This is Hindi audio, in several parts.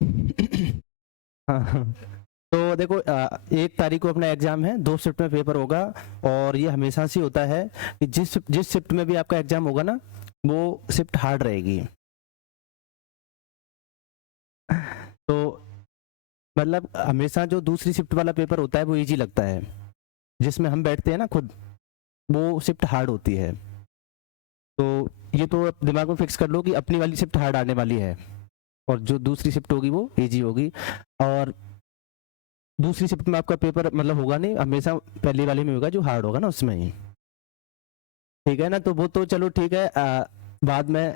हाँ हाँ। तो देखो 1 तारीख को अपना एग्जाम है, 2 शिफ्ट में पेपर होगा। और ये हमेशा से होता है कि जिस जिस शिफ्ट में भी आपका एग्जाम होगा ना, वो शिफ्ट हार्ड रहेगी। तो मतलब हमेशा जो दूसरी शिफ्ट वाला पेपर होता है वो इजी लगता है, जिसमें हम बैठते हैं ना खुद, वो शिफ्ट हार्ड होती है। तो ये तो आप दिमाग में फिक्स कर लो कि अपनी वाली शिफ्ट हार्ड आने वाली है, और जो दूसरी शिफ्ट होगी वो इजी होगी। और दूसरी शिफ्ट में आपका पेपर मतलब होगा नहीं, हमेशा पहली वाले में होगा जो हार्ड होगा ना, उसमें ही। ठीक है ना, तो वो तो चलो ठीक है, बाद में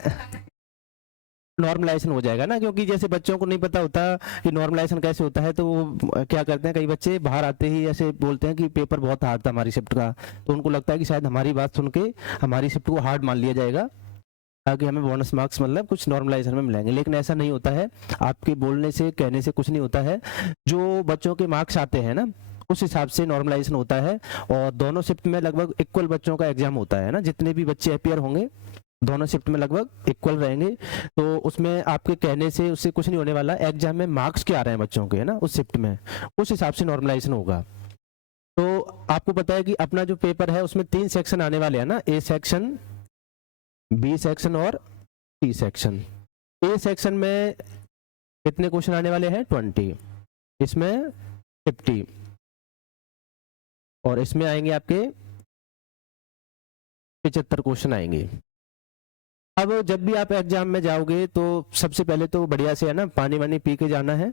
नॉर्मलाइजेशन हो जाएगा ना, क्योंकि जैसे बच्चों को नहीं पता होता कि नॉर्मलाइजेशन कैसे होता है, तो वो क्या करते हैं, कई बच्चे बाहर आते ही ऐसे बोलते हैं कि पेपर बहुत हार्ड था हमारी शिफ्ट का। तो उनको लगता है कि शायद हमारी बात सुन के हमारी शिफ्ट को हार्ड मान लिया जाएगा, ताकि हमें बोनस मार्क्स मतलब कुछ नॉर्मलाइजेशन में मिलेंगे। लेकिन ऐसा नहीं होता है, आपके बोलने से कहने से कुछ नहीं होता है। जो बच्चों के मार्क्स आते हैं ना, उस हिसाब से नॉर्मलाइजेशन होता है। और दोनों शिफ्ट में लगभग इक्वल बच्चों का एग्जाम होता है ना, जितने भी बच्चे अपियर होंगे दोनों शिफ्ट में लगभग इक्वल रहेंगे। तो उसमें आपके कहने से उससे कुछ नहीं होने वाला। एग्जाम में मार्क्स क्या आ रहे हैं बच्चों के, है ना, उस शिफ्ट में, उस हिसाब से नॉर्मलाइजेशन होगा। तो आपको पता है कि अपना जो पेपर है उसमें 3 सेक्शन आने वाले हैं ना, ए सेक्शन, बी सेक्शन और सी सेक्शन। ए सेक्शन में कितने क्वेश्चन आने वाले हैं? 20। इसमें 50। और इसमें आएंगे आपके 75 क्वेश्चन आएंगे। अब जब भी आप एग्जाम में जाओगे तो सबसे पहले तो बढ़िया से है ना, पानी वानी पी के जाना है।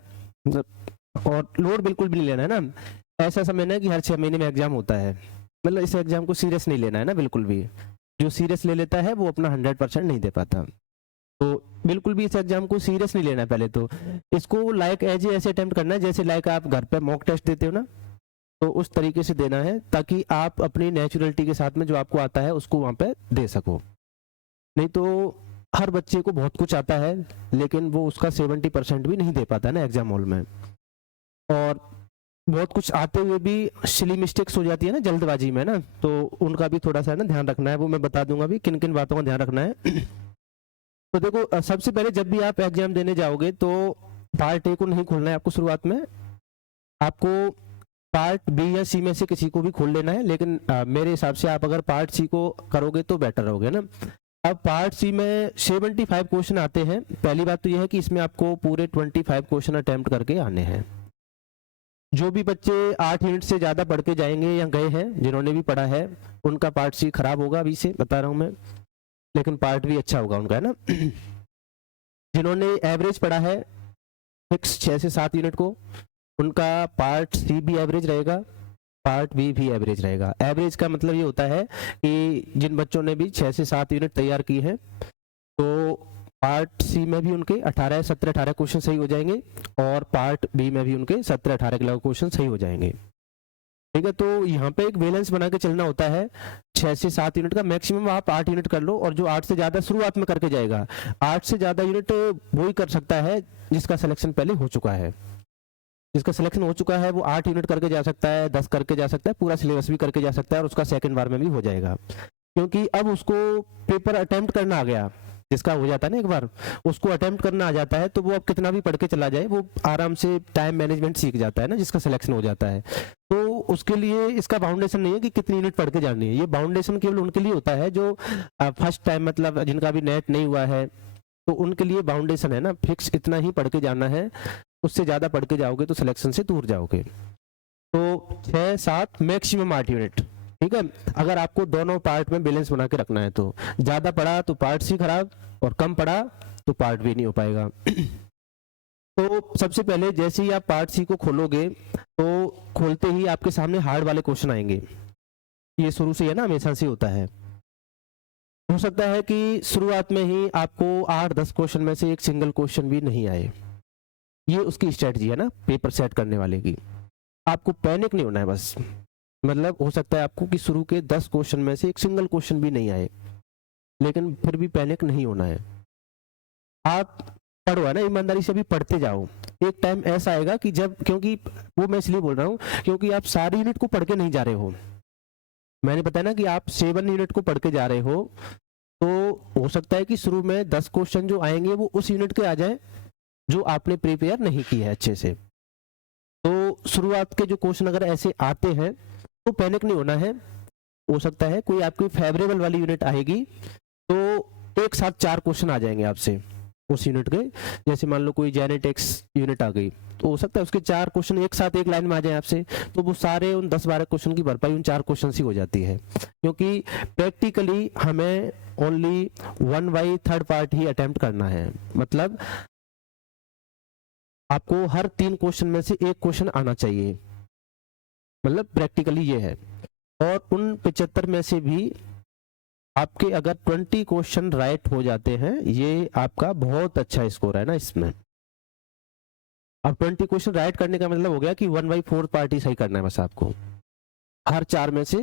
और लोड बिल्कुल भी नहीं लेना है ना। ऐसा समझना है कि हर 6 महीने में एग्जाम होता है, मतलब इस एग्जाम को सीरियस नहीं लेना है ना बिल्कुल भी। जो सीरियस ले लेता है वो अपना 100% नहीं दे पाता। तो बिल्कुल भी इस एग्जाम को सीरियस नहीं लेना है। पहले तो इसको लाइक एज ए ऐसे अटेम्प्ट करना है जैसे लाइक आप घर पे मॉक टेस्ट देते हो ना, तो उस तरीके से देना है, ताकि आप अपनी नेचुरलिटी के साथ में जो आपको आता है उसको वहां पे दे सको। नहीं तो हर बच्चे को बहुत कुछ आता है, लेकिन वो उसका 70% भी नहीं दे पाता ना एग्जाम हॉल में। और बहुत कुछ आते हुए भी सिली मिस्टेक्स हो जाती है ना जल्दबाजी में ना, तो उनका भी थोड़ा सा है ना ध्यान रखना है। वो मैं बता दूंगा भी किन किन बातों का ध्यान रखना है। तो देखो सबसे पहले जब भी आप एग्जाम देने जाओगे तो पार्ट ए को नहीं खोलना है आपको शुरुआत में। आपको पार्ट बी या सी में से किसी को भी खोल लेना है, लेकिन मेरे हिसाब से आप अगर पार्ट सी को करोगे तो बेटर रहोगे ना। अब पार्ट सी में 75 क्वेश्चन आते हैं। पहली बात तो यह है कि इसमें आपको पूरे 25 क्वेश्चन अटेम्प्ट करके आने हैं। जो भी बच्चे 8 यूनिट से ज्यादा पढ़ के जाएंगे या गए हैं, जिन्होंने भी पढ़ा है, उनका पार्ट सी खराब होगा, अभी से बता रहा हूं मैं। लेकिन पार्ट भी अच्छा होगा उनका, है ना। जिन्होंने एवरेज पढ़ा है फिक्स 6 से 7 यूनिट को, उनका पार्ट सी भी एवरेज रहेगा, पार्ट बी भी एवरेज रहेगा। एवरेज का मतलब ये होता है कि जिन बच्चों ने भी 6 से 7 यूनिट तैयार की है, तो पार्ट सी में भी उनके 17-18 क्वेश्चन सही हो जाएंगे, और पार्ट बी में भी उनके 17-18 क्वेश्चन सही हो जाएंगे। ठीक है, तो यहाँ पे एक बैलेंस बना के चलना होता है। 6 से 7 यूनिट का मैक्सिमम आप 8 यूनिट कर लो, और जो 8 से ज्यादा शुरुआत में करके जाएगा, 8 से ज्यादा यूनिट वो ही कर सकता है जिसका सिलेक्शन पहले हो चुका है। जिसका सिलेक्शन हो चुका है वो 8 यूनिट करके जा सकता है, 10 करके जा सकता है, पूरा सिलेबस भी करके जा सकता है, और उसका सेकंड बार में भी हो जाएगा। क्योंकि अब उसको पेपर अटेम्प्ट करना आ गया, जिसका हो जाता है ना एक बार, उसको अटेम्प्ट करना आ जाता है, तो वो अब कितना भी पढ़ के चला जाए, वो आराम से टाइम मैनेजमेंट सीख जाता है ना, जिसका सिलेक्शन हो जाता है। तो उसके लिए इसका बाउंडेशन नहीं है कि कितनी यूनिट पढ़ के जानी है। ये बाउंडेशन केवल उनके लिए होता है जो फर्स्ट टाइम, मतलब जिनका भी नेट नहीं हुआ है, तो उनके लिए बाउंडेशन है ना, फिक्स इतना ही पढ़ के जाना है। उससे ज्यादा पढ़ के जाओगे तो सिलेक्शन से दूर जाओगे। तो 6-7 मैक्सिमम 8 यूनिट। ठीक है, अगर आपको दोनों पार्ट में बैलेंस बना के रखना है, तो ज्यादा पढ़ा तो पार्ट सी खराब, और कम पढ़ा तो पार्ट बी नहीं हो पाएगा। तो सबसे पहले जैसे ही आप पार्ट सी को खोलोगे, तो खोलते ही आपके सामने हार्ड वाले क्वेश्चन आएंगे। ये शुरू से है ना, हमेशा से होता है। हो सकता है कि शुरुआत में ही आपको 8-10 क्वेश्चन में से एक सिंगल क्वेश्चन भी नहीं आए। ये उसकी स्ट्रेटजी है ना पेपर सेट करने वाले की। आपको पैनिक नहीं होना है बस। मतलब हो सकता है आपको कि शुरू के 10 क्वेश्चन में से एक सिंगल क्वेश्चन भी नहीं आए, लेकिन फिर भी पैनिक नहीं होना है। आप पढ़ो, है ना, ईमानदारी से भी पढ़ते जाओ। एक टाइम ऐसा आएगा कि जब, क्योंकि वो मैं इसलिए बोल रहा हूँ क्योंकि आप सारी यूनिट को पढ़ के नहीं जा रहे हो। मैंने बताया ना कि आप 7 यूनिट को पढ़ के जा रहे हो, तो हो सकता है कि शुरू में 10 क्वेश्चन जो आएंगे वो उस यूनिट के आ जाए, जो आपने प्रिपेयर नहीं की है अच्छे से। तो शुरुआत के जो क्वेश्चन अगर ऐसे आते हैं तो पैनिक नहीं होना है। हो सकता है कोई आपकी फेवरेबल वाली यूनिट आएगी तो एक साथ 4 क्वेश्चन आ जाएंगे आपसे उस यूनिट के। जैसे मान लो कोई जेनेटिक्स यूनिट आ गई तो हो सकता है उसके 4 क्वेश्चन एक साथ एक लाइन में आ जाए आपसे, तो वो सारे उन 10-12 क्वेश्चन की भरपाई उन 4 क्वेश्चन से हो जाती है। क्योंकि प्रैक्टिकली हमें ओनली 1/3 पार्ट ही अटेम्प्ट करना है, मतलब आपको हर 3 क्वेश्चन में से एक क्वेश्चन आना चाहिए, मतलब प्रैक्टिकली ये है। और उन 75 में से भी आपके अगर 20 क्वेश्चन राइट हो जाते हैं, ये आपका बहुत अच्छा स्कोर है ना इसमें। अब 20 क्वेश्चन राइट करने का मतलब हो गया कि 1/4 पार्ट ही सही करना है बस आपको, हर 4 में से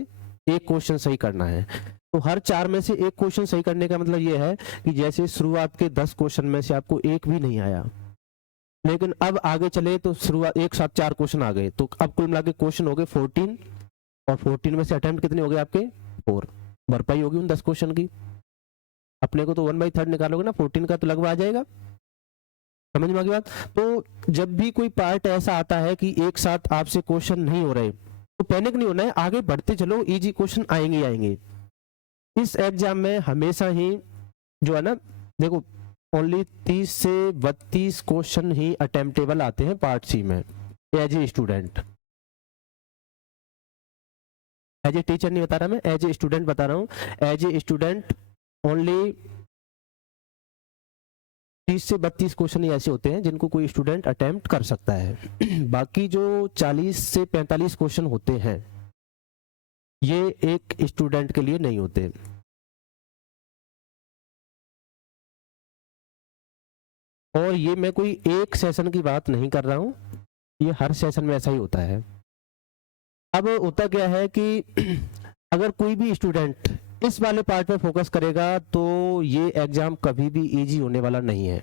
एक क्वेश्चन सही करना है। तो हर 4 में से एक क्वेश्चन सही करने का मतलब ये है कि जैसे शुरुआत के 10 क्वेश्चन में से आपको एक भी नहीं आया, लेकिन अब आगे चले तो शुरुआत एक साथ 4 क्वेश्चन आ गए, तो अब कुल मिला के क्वेश्चन हो गए 14, और 14 में से अटेम्प्ट कितने हो गए आपके 4, भरपाई होगी उन 10 क्वेश्चन की। अपने को तो 1/3 निकालोगे ना 14 का तो लगभग आ जाएगा, समझ में आ गई बात। तो जब भी कोई पार्ट ऐसा आता है कि एक साथ आपसे क्वेश्चन नहीं हो रहे तो पैनिक नहीं होना है, आगे बढ़ते चलो, इजी क्वेश्चन आएंगे आएंगे। इस एग्जाम में हमेशा ही जो है ना, देखो ओनली 30 से 32 क्वेश्चन ही अटेम्प्टेबल आते हैं पार्ट सी में as a student. As a teacher नहीं बता रहा मैं, एज ए स्टूडेंट बता रहा हूं। एज ए स्टूडेंट ओनली 30 से 32 क्वेश्चन ही ऐसे होते हैं जिनको कोई स्टूडेंट अटेम्प्ट कर सकता है। बाकी जो 40 से 45 क्वेश्चन होते हैं ये एक स्टूडेंट के लिए नहीं होते। और ये मैं कोई एक सेशन की बात नहीं कर रहा हूं, ये हर सेशन में ऐसा ही होता है। अब होता क्या है कि अगर कोई भी स्टूडेंट इस वाले पार्ट पे फोकस करेगा तो ये एग्जाम कभी भी इजी होने वाला नहीं है।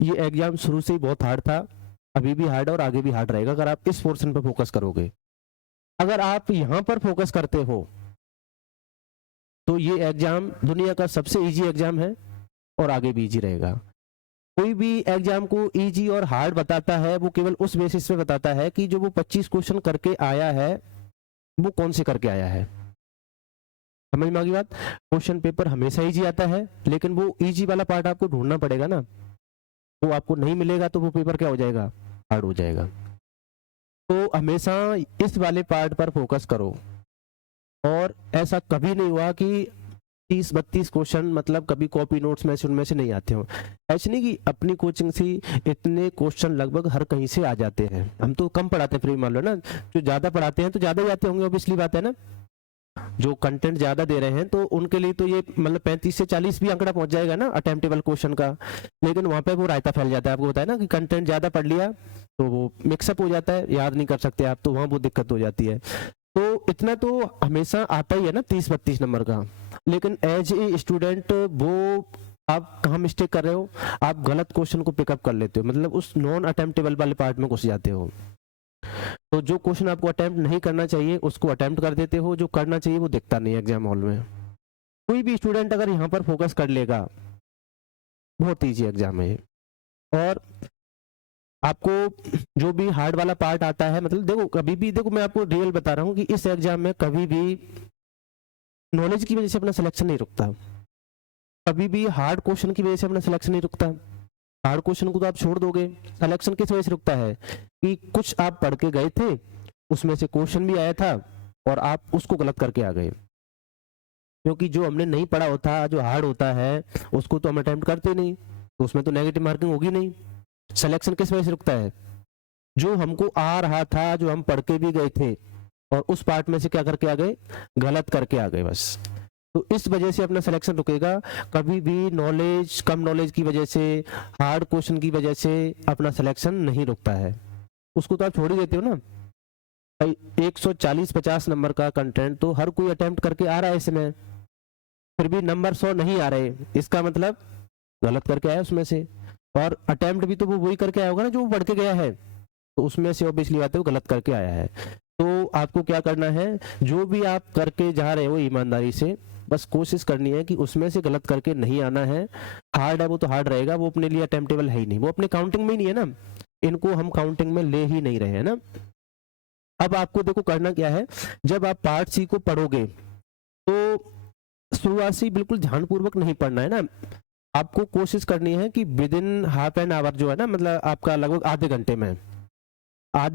ये एग्जाम शुरू से ही बहुत हार्ड था, अभी भी हार्ड है और आगे भी हार्ड रहेगा अगर आप इस पोर्शन पे फोकस करोगे। अगर आप यहां पर फोकस करते हो तो ये एग्जाम दुनिया का सबसे इजी एग्जाम है और आगे भी इजी रहेगा। कोई भी एग्जाम को इजी और हार्ड बताता है वो केवल उस बेसिस पे बताता है कि जो वो 25 क्वेश्चन करके आया है वो कौन से करके आया है। समझ में आ गई बात। क्वेश्चन पेपर हमेशा इजी आता है, लेकिन वो इजी वाला पार्ट आपको ढूंढना पड़ेगा ना, वो आपको नहीं मिलेगा तो वो पेपर क्या हो जाएगा, हार्ड हो जाएगा। तो हमेशा इस वाले पार्ट पर फोकस करो। और ऐसा कभी नहीं हुआ कि 30-32 क्वेश्चन मतलब कभी कॉपी नोट्स में से उनमें से नहीं आते हो। ऐसे नहीं कि अपनी कोचिंग से इतने क्वेश्चन लगभग हर कहीं से आ जाते हैं। हम तो कम पढ़ाते हैं फ्री, मान लो ना, जो ज्यादा पढ़ाते हैं तो ज्यादा ही आते होंगे, ऑब्वियसली बात है ना। जो कंटेंट ज्यादा दे रहे हैं तो उनके लिए तो ये मतलब 35 से 40 भी आंकड़ा पहुंच जाएगा ना अटेम्प्टेबल क्वेश्चन का। लेकिन वहां पे वो रायता फैल जाता है, आपको बताया ना कि कंटेंट ज्यादा पढ़ लिया तो वो मिक्सअप हो जाता है, याद नहीं कर सकते आप, तो वहां वो दिक्कत हो जाती है। तो इतना तो हमेशा आता ही है ना 30-32 नंबर का। लेकिन एज ए स्टूडेंट वो आप कहाँ मिस्टेक कर रहे हो, आप गलत क्वेश्चन को पिकअप कर लेते हो, मतलब उस नॉन अटेम्प्टेबल वाले पार्ट में घुस जाते हो। तो जो क्वेश्चन आपको अटेम्प्ट नहीं करना चाहिए उसको अटेम्प्ट कर देते हो, जो करना चाहिए वो दिखता नहीं एग्जाम हॉल में। कोई भी स्टूडेंट अगर यहाँ पर फोकस कर लेगा, बहुत ईजी एग्जाम है ये। और आपको जो भी हार्ड वाला पार्ट आता है, मतलब देखो कभी भी, देखो मैं आपको रियल बता रहा हूँ कि इस एग्जाम में कभी भी नॉलेज की वजह से अपना सिलेक्शन नहीं रुकता, कभी भी हार्ड क्वेश्चन की वजह से अपना सिलेक्शन नहीं रुकता। हार्ड क्वेश्चन को तो आप छोड़ दोगे, सिलेक्शन किस वजह से रुकता है कि कुछ आप पढ़ के गए थे, उसमें से क्वेश्चन भी आया था और आप उसको गलत करके आ गए। क्योंकि जो हमने नहीं पढ़ा होता, जो हार्ड होता है, उसको तो हम अटेम्प्ट करते नहीं, तो उसमें तो नेगेटिव मार्किंग होगी नहीं। सिलेक्शन किस वजह से रुकता है, जो हमको आ रहा था, जो हम पढ़ के भी गए थे और उस पार्ट में से क्या करके आ गए, गलत करके आ गए बस। तो इस वजह से अपना सिलेक्शन रुकेगा। कभी भी नॉलेज, कम नॉलेज की वजह से, हार्ड क्वेश्चन की वजह से अपना सिलेक्शन नहीं रुकता है। उसको तो आप छोड़ ही देते हो ना भाई। 140-50 नंबर का कंटेंट तो हर कोई अटेम्प्ट करके आ रहा है इसमें, फिर भी नंबर 100 नहीं आ रहे, इसका मतलब गलत करके आया उसमें से। और अटेम्प्ट भी तो वो वही करके आया होगा ना जो वो पढ़ के गया है, तो उसमें से ऑब्वियसली बात है वो गलत करके आया है। तो आपको क्या करना है, जो भी आप करके जा रहे हो ईमानदारी से, बस कोशिश करनी है कि उसमें से गलत करके नहीं आना है। हार्ड है वो तो हार्ड रहेगा, वो अपने लिए अटेम्प्टेबल है ही नहीं, वो अपने काउंटिंग में ही नहीं है ना, इनको हम काउंटिंग में ले ही नहीं रहे हैं ना। अब आपको देखो करना क्या है, जब आप पार्ट सी को पढ़ोगे तो शुरुआत से बिल्कुल ध्यानपूर्वक नहीं पढ़ना है ना, आपको कोशिश करनी है कि with in half an hour जो है ना, मतलब आपका लगभग आधे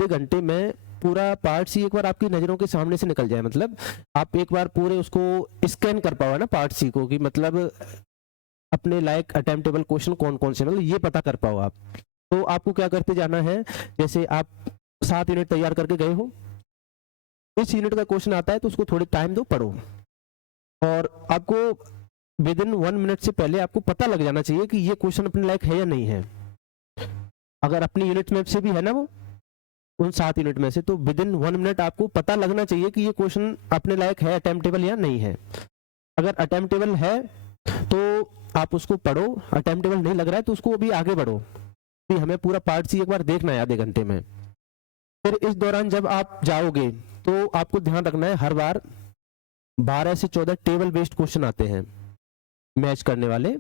घंटे में पूरा पार्ट सी एक बार आपकी नजरों के सामने से निकल जाए, मतलब आप एक बार पूरे उसको स्कैन कर पाओ ना पार्ट सी को, कि मतलब अपने लायक अटेम्प्टेबल क्वेश्चन कौन कौन से, मतलब ये पता कर पाओ आप। तो आपको क्या करते जाना है, जैसे आप 7 यूनिट तैयार करके गए हो, इस यूनिट का क्वेश्चन आता है तो उसको थोड़ी टाइम दो, पढ़ो, और आपको विद इन 1 मिनट से पहले आपको पता लग जाना चाहिए कि ये क्वेश्चन अपने लायक है या नहीं है। अगर अपनी यूनिट में से भी है ना वो, उन 7 यूनिट में से, तो विद इन 1 मिनट आपको पता लगना चाहिए कि ये क्वेश्चन अपने लायक है, अटेम्प्टेबल या नहीं है। अगर अटेम्प्टेबल है तो आप उसको पढ़ो, अटेम्प्टेबल नहीं लग रहा है तो उसको अभी आगे बढ़ो, कि हमें पूरा पार्ट सी एक बार देखना है आधे घंटे में। फिर इस दौरान जब आप जाओगे तो आपको ध्यान रखना है, हर बार 12 से 14 टेबल बेस्ड क्वेश्चन आते हैं मैच करने वाले।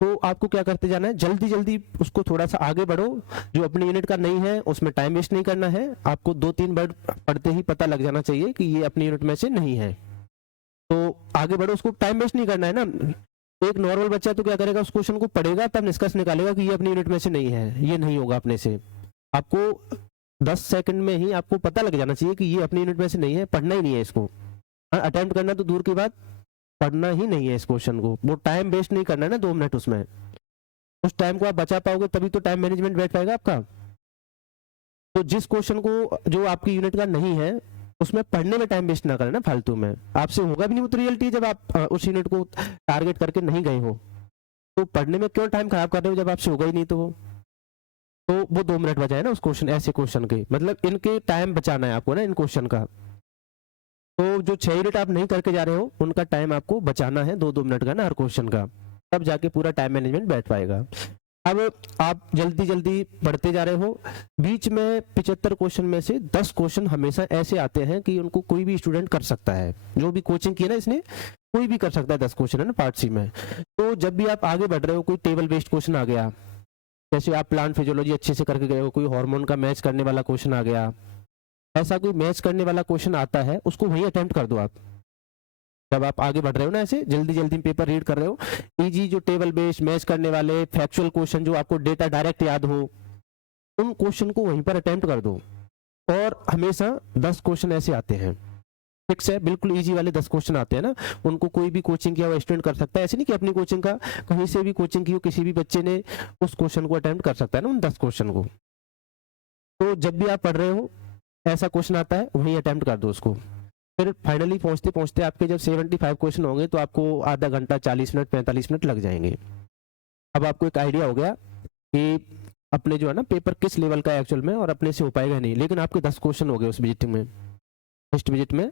तो आपको क्या करते जाना है, जल्दी जल्दी उसको थोड़ा सा आगे बढ़ो, जो अपनी यूनिट का नहीं है उसमें टाइम वेस्ट नहीं करना है, आपको 2-3 वर्ड पढ़ते ही पता लग जाना चाहिए कि ये अपनी यूनिट में से नहीं है, तो आगे बढ़ो, उसको टाइम वेस्ट नहीं करना है ना। एक नॉर्मल बच्चा तो क्या करेगा, उस क्वेश्चन को पढ़ेगा तब निष्कर्ष निकालेगा कि ये अपनी यूनिट में से नहीं है, ये नहीं होगा अपने से। आपको 10 सेकंड में ही आपको पता लग जाना चाहिए कि ये अपनी यूनिट में से नहीं है, पढ़ना ही नहीं है इसको, अटेम्प्ट करना तो दूर की बात, पढ़ना ही नहीं है इस क्वेश्चन को। वो टाइम वेस्ट नहीं करना है ना 2 मिनट, उसमें उस टाइम को आप बचा पाओगे तभी तो टाइम मैनेजमेंट बैठ पाएगा आपका। तो जिस क्वेश्चन को जो आपकी यूनिट का नहीं है उसमें पढ़ने में टाइम वेस्ट ना करें ना फालतू में, आपसे होगा भी नहीं, वो तो रियलिटी, जब आप उस यूनिट को टारगेट करके नहीं गए हो तो पढ़ने में क्यों टाइम खराब कर रहे हो, जब आपसे होगा ही नहीं। तो वो 2 मिनट बचाए ना उस क्वेश्चन, ऐसे क्वेश्चन के, मतलब इनके टाइम बचाना है आपको ना इन क्वेश्चन का। तो जो 6 यूनिट आप नहीं करके जा रहे हो उनका टाइम आपको बचाना है 2-2 मिनट का ना हर क्वेश्चन का, तब जाके पूरा टाइम मैनेजमेंट बैठ पाएगा। अब आप जल्दी जल्दी बढ़ते जा रहे हो, बीच में 75 क्वेश्चन में से 10 क्वेश्चन हमेशा ऐसे आते हैं कि उनको कोई भी स्टूडेंट कर सकता है, जो भी कोचिंग की है ना इसने, कोई भी कर सकता है 10 क्वेश्चन है ना पार्ट सी में। तो जब भी आप आगे बढ़ रहे हो, कोई टेबल बेस्ड क्वेश्चन आ गया, जैसे आप प्लांट फिजियोलॉजी अच्छे से करके गए हो, कोई हार्मोन का मैच करने वाला क्वेश्चन आ गया, ऐसा कोई मैच करने वाला क्वेश्चन आता है उसको वहीं अटेम्प्ट कर दो आप। जब आप आगे बढ़ रहे हो ना, ऐसे जल्दी जल्दी पेपर रीड कर रहे हो, इजी जो टेबल बेस्ड मैच करने वाले फैक्चुअल क्वेश्चन, जो आपको डेटा डायरेक्ट याद हो, उन क्वेश्चन को वहीं पर अटेम्प्ट कर दो। और हमेशा 10 क्वेश्चन ऐसे आते हैं, फिक्स है, बिल्कुल इजी वाले 10 क्वेश्चन आते हैं ना, उनको कोई भी कोचिंग किया हुआ स्टूडेंट कर सकता है, ऐसे नहीं कि अपनी कोचिंग का, कहीं से भी कोचिंग की हो किसी भी बच्चे ने उस क्वेश्चन को अटेम्प्ट कर सकता है ना, उन 10 क्वेश्चन को। तो जब भी आप पढ़ रहे हो ऐसा क्वेश्चन आता है वहीं अटेम्प्ट कर दो उसको। फिर फाइनली पहुंचते पहुंचते आपके जब 75 क्वेश्चन होंगे तो आपको आधा घंटा, 40 मिनट, 45 मिनट लग जाएंगे। अब आपको एक आइडिया हो गया कि अपने जो है ना पेपर किस लेवल का है एक्चुअल में, और अपने से हो पाएगा नहीं, लेकिन आपके 10 क्वेश्चन हो गए उस विजिट में, फर्स्ट विजिट में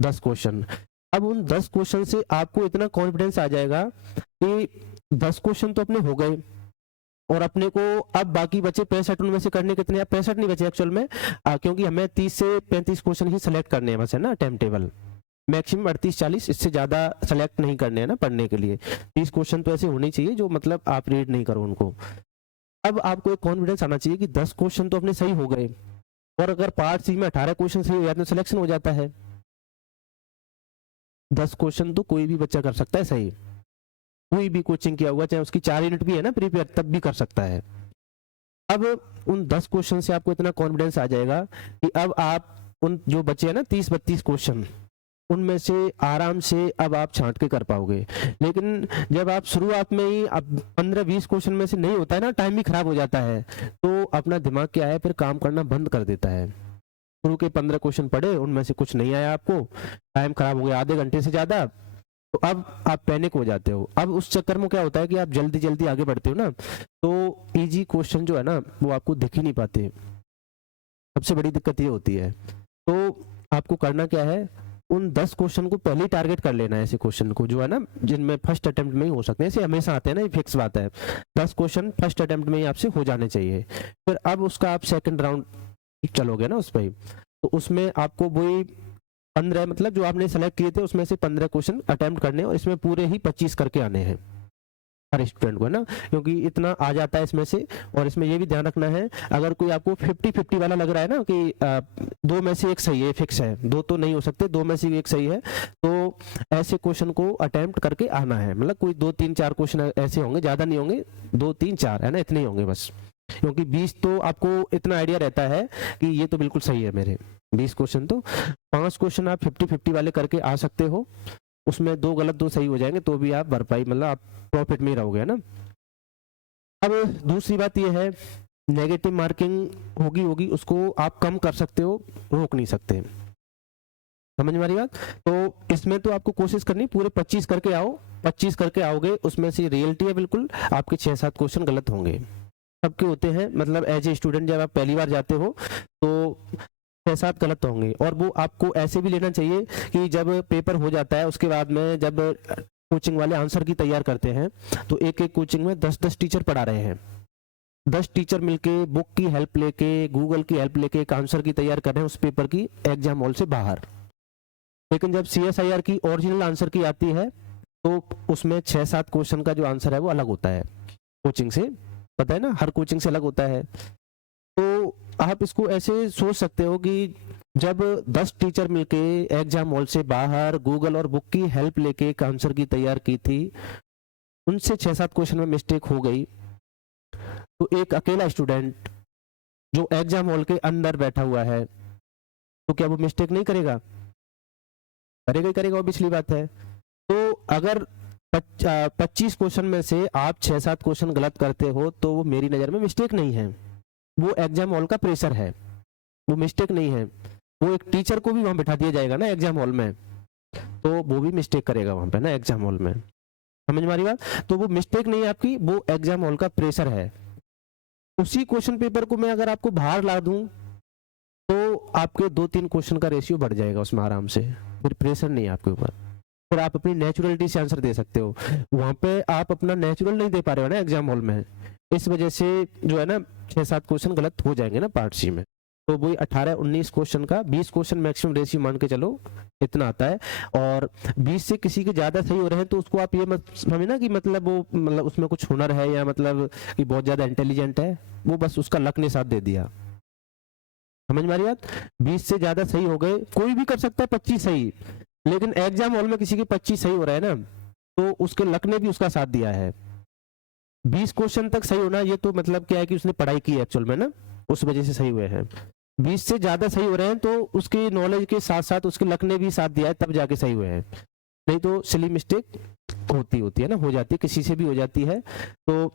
10 क्वेश्चन। अब उन 10 क्वेश्चन से आपको इतना कॉन्फिडेंस आ जाएगा कि 10 क्वेश्चन तो अपने हो गए, और अपने को अब बाकी बचे 65 उनमें से करने कितने, 65 नहीं बचे एक्चुअल में, क्योंकि हमें 30 से 35 क्वेश्चन ही सिलेक्ट करने हैं बस, है ना, टाइम टेबल मैक्सिमम 38-40, इससे ज्यादा सेलेक्ट नहीं करने हैं ना पढ़ने के लिए। 30 क्वेश्चन तो ऐसे होने चाहिए जो मतलब आप रीड नहीं करो उनको। अब आपको एक कॉन्फिडेंस आना चाहिए कि 10 क्वेश्चन तो अपने सही हो गए, और अगर पार्ट सी में 18 क्वेश्चन सही हो जाते तो सिलेक्शन हो जाता है। 10 क्वेश्चन तो कोई भी बच्चा कर सकता है सही, कोई भी कोचिंग किया हुआ, चाहे उसकी 4 यूनिट भी है ना प्रीपेयर, तब भी कर सकता है। अब उन 10 क्वेश्चन से आपको इतना कॉन्फिडेंस आ जाएगा कि अब आप उन जो बचे हैं ना 30-32 क्वेश्चन, उनमें से आराम से अब आप छांट के कर पाओगे। लेकिन जब आप शुरुआत में ही अब 15-20 क्वेश्चन में से नहीं होता है ना, टाइम भी खराब हो जाता है, तो अपना दिमाग क्या है फिर काम करना बंद कर देता है। शुरू के 15 क्वेश्चन पढ़े, उनमें से कुछ नहीं आया, आपको टाइम खराब हो गया आधे घंटे से ज्यादा, तो अब आप पैनिक हो जाते हो। अब उस चक्कर में क्या होता है कि आप जल्दी जल्दी आगे बढ़ते हो ना, तो इजी क्वेश्चन जो है ना वो आपको दिख ही नहीं पाते, सबसे बड़ी दिक्कत ये होती है। तो आपको करना क्या है, उन 10 क्वेश्चन को पहले ही टारगेट कर लेना है, ऐसे क्वेश्चन को जो है ना जिनमें फर्स्ट अटेम्प्ट में ही हो सकते हैं, ऐसे हमेशा आते हैं ना, ये फिक्स बात है, 10 क्वेश्चन फर्स्ट अटेम्प्ट में ही आपसे हो जाने चाहिए। फिर अब उसका आप सेकंड राउंड चलोगे ना उस पर, तो उसमें आपको वही 15 मतलब जो आपने सेलेक्ट किए थे उसमें से 15 क्वेश्चन अटेम्प्ट करने और इसमें पूरे ही 25 करके आने हैं हर स्टूडेंट को, है ना, क्योंकि इतना आ जाता है इसमें से। और इसमें ये भी ध्यान रखना है, अगर कोई आपको 50-50 वाला लग रहा है ना कि दो में से एक सही है, फिक्स है, दो तो नहीं हो सकते, दो में से एक सही है, तो ऐसे क्वेश्चन को अटेम्प्ट करके आना है। मतलब कोई 2-3-4 क्वेश्चन ऐसे होंगे, ज्यादा नहीं होंगे, 2-3-4 है ना, इतने ही होंगे बस, क्योंकि 20 तो आपको इतना आइडिया रहता है कि ये तो बिल्कुल सही है मेरे 20 क्वेश्चन, तो 5 क्वेश्चन आप 50-50 वाले करके आ सकते हो, उसमें 2 गलत 2 सही हो जाएंगे तो भी आप भरपाई, मतलब आप प्रॉफिट में ही रहोगे, है ना। अब दूसरी बात ये है, नेगेटिव मार्किंग होगी उसको आप कम कर सकते हो, रोक नहीं सकते, समझ में आ रही बात। तो इसमें तो आपको कोशिश करनी पूरे 25 करके आओ, 25 करके आओगे, उसमें से रियलिटी है बिल्कुल आपके 6-7 क्वेश्चन गलत होंगे, सबके होते हैं, मतलब एज ए स्टूडेंट जब आप पहली बार जाते हो तो 6-7 गलत होंगे। और वो आपको ऐसे भी लेना चाहिए कि जब पेपर हो जाता है उसके बाद में जब कोचिंग वाले आंसर की तैयार करते हैं तो एक एक कोचिंग में 10-10 टीचर पढ़ा रहे हैं, 10 टीचर मिलके बुक की हेल्प लेके, गूगल की हेल्प लेके एक आंसर की तैयार कर रहे हैं उस पेपर की एग्जाम हॉल से बाहर। लेकिन जब CSIR की ओरिजिनल आंसर की आती है तो उसमें 6-7 क्वेश्चन का जो आंसर है वो अलग होता है कोचिंग से, पता है ना, हर कोचिंग से अलग होता है। तो आप इसको ऐसे सोच सकते हो कि जब 10 टीचर मिलके एग्जाम हॉल से बाहर गूगल और बुक की हेल्प लेके एक आंसर की तैयार की थी, उनसे 6-7 क्वेश्चन में मिस्टेक हो गई, तो एक अकेला स्टूडेंट जो एग्जाम हॉल के अंदर बैठा हुआ है तो क्या वो मिस्टेक नहीं करेगा? करेगा ही करेगा, वो पिछली बात है। तो अगर 25 क्वेश्चन में से आप 6-7 क्वेश्चन गलत करते हो तो वो मेरी नज़र में मिस्टेक नहीं है, वो एग्जाम हॉल का प्रेशर है, वो मिस्टेक नहीं है। वो एक टीचर को भी वहां बैठा दिया जाएगा ना एग्जाम हॉल में, तो वो भी मिस्टेक करेगा वहां पे ना एग्जाम हॉल में, समझ में आ रही बात। तो वो मिस्टेक नहीं है आपकी, वो एग्जाम हॉल का प्रेशर है। उसी क्वेश्चन पेपर को मैं अगर आपको बाहर ला दूं तो आपके 2-3 क्वेश्चन का रेशियो बढ़ जाएगा उसमें आराम से, फिर प्रेशर नहीं है आपके ऊपर, फिर आप अपनी नेचुरलिटी से आंसर दे सकते हो। वहां पे आप अपना नेचुरल नहीं दे पा रहे हो ना एग्जाम हॉल में, इस वजह से जो है ना 6-7 क्वेश्चन गलत हो जाएंगे ना पार्ट सी में। तो वही 18-19 क्वेश्चन का 20 क्वेश्चन मैक्सिमम रेशियो मान के चलो, इतना आता है। और 20 से किसी के ज्यादा सही हो रहे हैं तो उसको आप ये मत समझना कि मतलब वो मतलब उसमें कुछ हुनर है या मतलब कि बहुत ज्यादा इंटेलिजेंट है, वो बस उसका लक ने साथ दे दिया, समझ में आ रही बात। 20 से ज्यादा सही हो गए, कोई भी कर सकता है 25 सही, लेकिन एग्जाम हॉल में किसी के 25 सही हो रहा है ना तो उसके लक ने भी उसका साथ दिया है। 20 क्वेश्चन तक सही होना ये तो मतलब क्या है कि उसने पढ़ाई की एक्चुअल में ना, उस वजह से सही हुए हैं। 20 से ज्यादा सही हो रहे हैं तो उसकी नॉलेज के साथ साथ उसके लक ने भी साथ दिया है, तब जाके सही हुए हैं, नहीं तो सिली मिस्टेक होती है ना, हो जाती है, किसी से भी हो जाती है, तो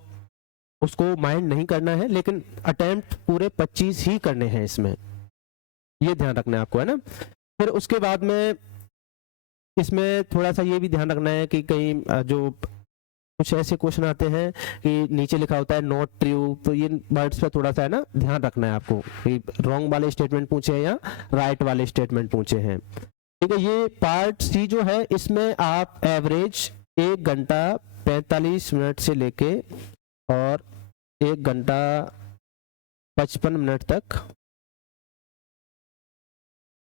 उसको माइंड नहीं करना है, लेकिन अटेम्प्ट पूरे 25 ही करने हैं इसमें, ये ध्यान रखना है आपको, है ना। फिर उसके बाद में इसमें थोड़ा सा ये भी ध्यान रखना है कि कहीं जो कुछ ऐसे क्वेश्चन आते हैं कि नीचे लिखा होता है नॉट ट्रू, तो ये वर्ड्स पे थोड़ा सा है ना ध्यान रखना है आपको कि रॉन्ग वाले स्टेटमेंट पूछे हैं या राइट वाले स्टेटमेंट पूछे हैं, ठीक है। ये पार्ट सी जो है इसमें आप एवरेज 1 घंटा 45 मिनट से लेके और 1 घंटा 55 मिनट तक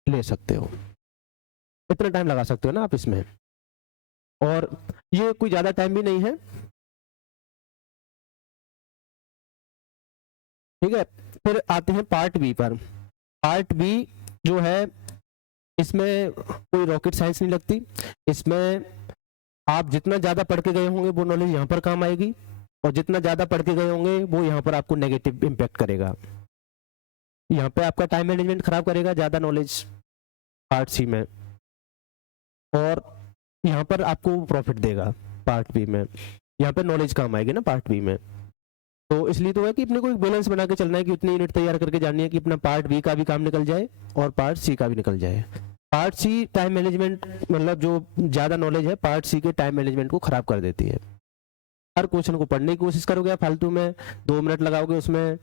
ले सकते हो, इतना टाइम लगा सकते हो ना आप इसमें, और ये कोई ज्यादा टाइम भी नहीं है, ठीक है। फिर आते हैं पार्ट बी पर। पार्ट बी जो है इसमें कोई रॉकेट साइंस नहीं लगती, इसमें आप जितना ज्यादा पढ़ के गए होंगे वो नॉलेज यहाँ पर काम आएगी, और जितना ज्यादा पढ़ के गए होंगे वो यहाँ पर आपको नेगेटिव इम्पैक्ट करेगा, यहाँ पे आपका टाइम मैनेजमेंट खराब करेगा ज्यादा नॉलेज पार्ट सी में, और यहाँ पर आपको प्रॉफिट देगा पार्ट बी में, यहाँ पे नॉलेज काम आएगी ना पार्ट बी में। तो इसलिए तो है कि अपने को एक बैलेंस बना के चलना है कि उतनी यूनिट तैयार करके जानी है कि अपना पार्ट बी का भी काम निकल जाए और पार्ट सी का भी निकल जाए। पार्ट सी टाइम मैनेजमेंट मतलब जो ज्यादा नॉलेज है पार्ट सी के टाइम मैनेजमेंट को खराब कर देती है। हर क्वेश्चन को पढ़ने की कोशिश करोगे आप फालतू में, 2 मिनट लगाओगे उसमें,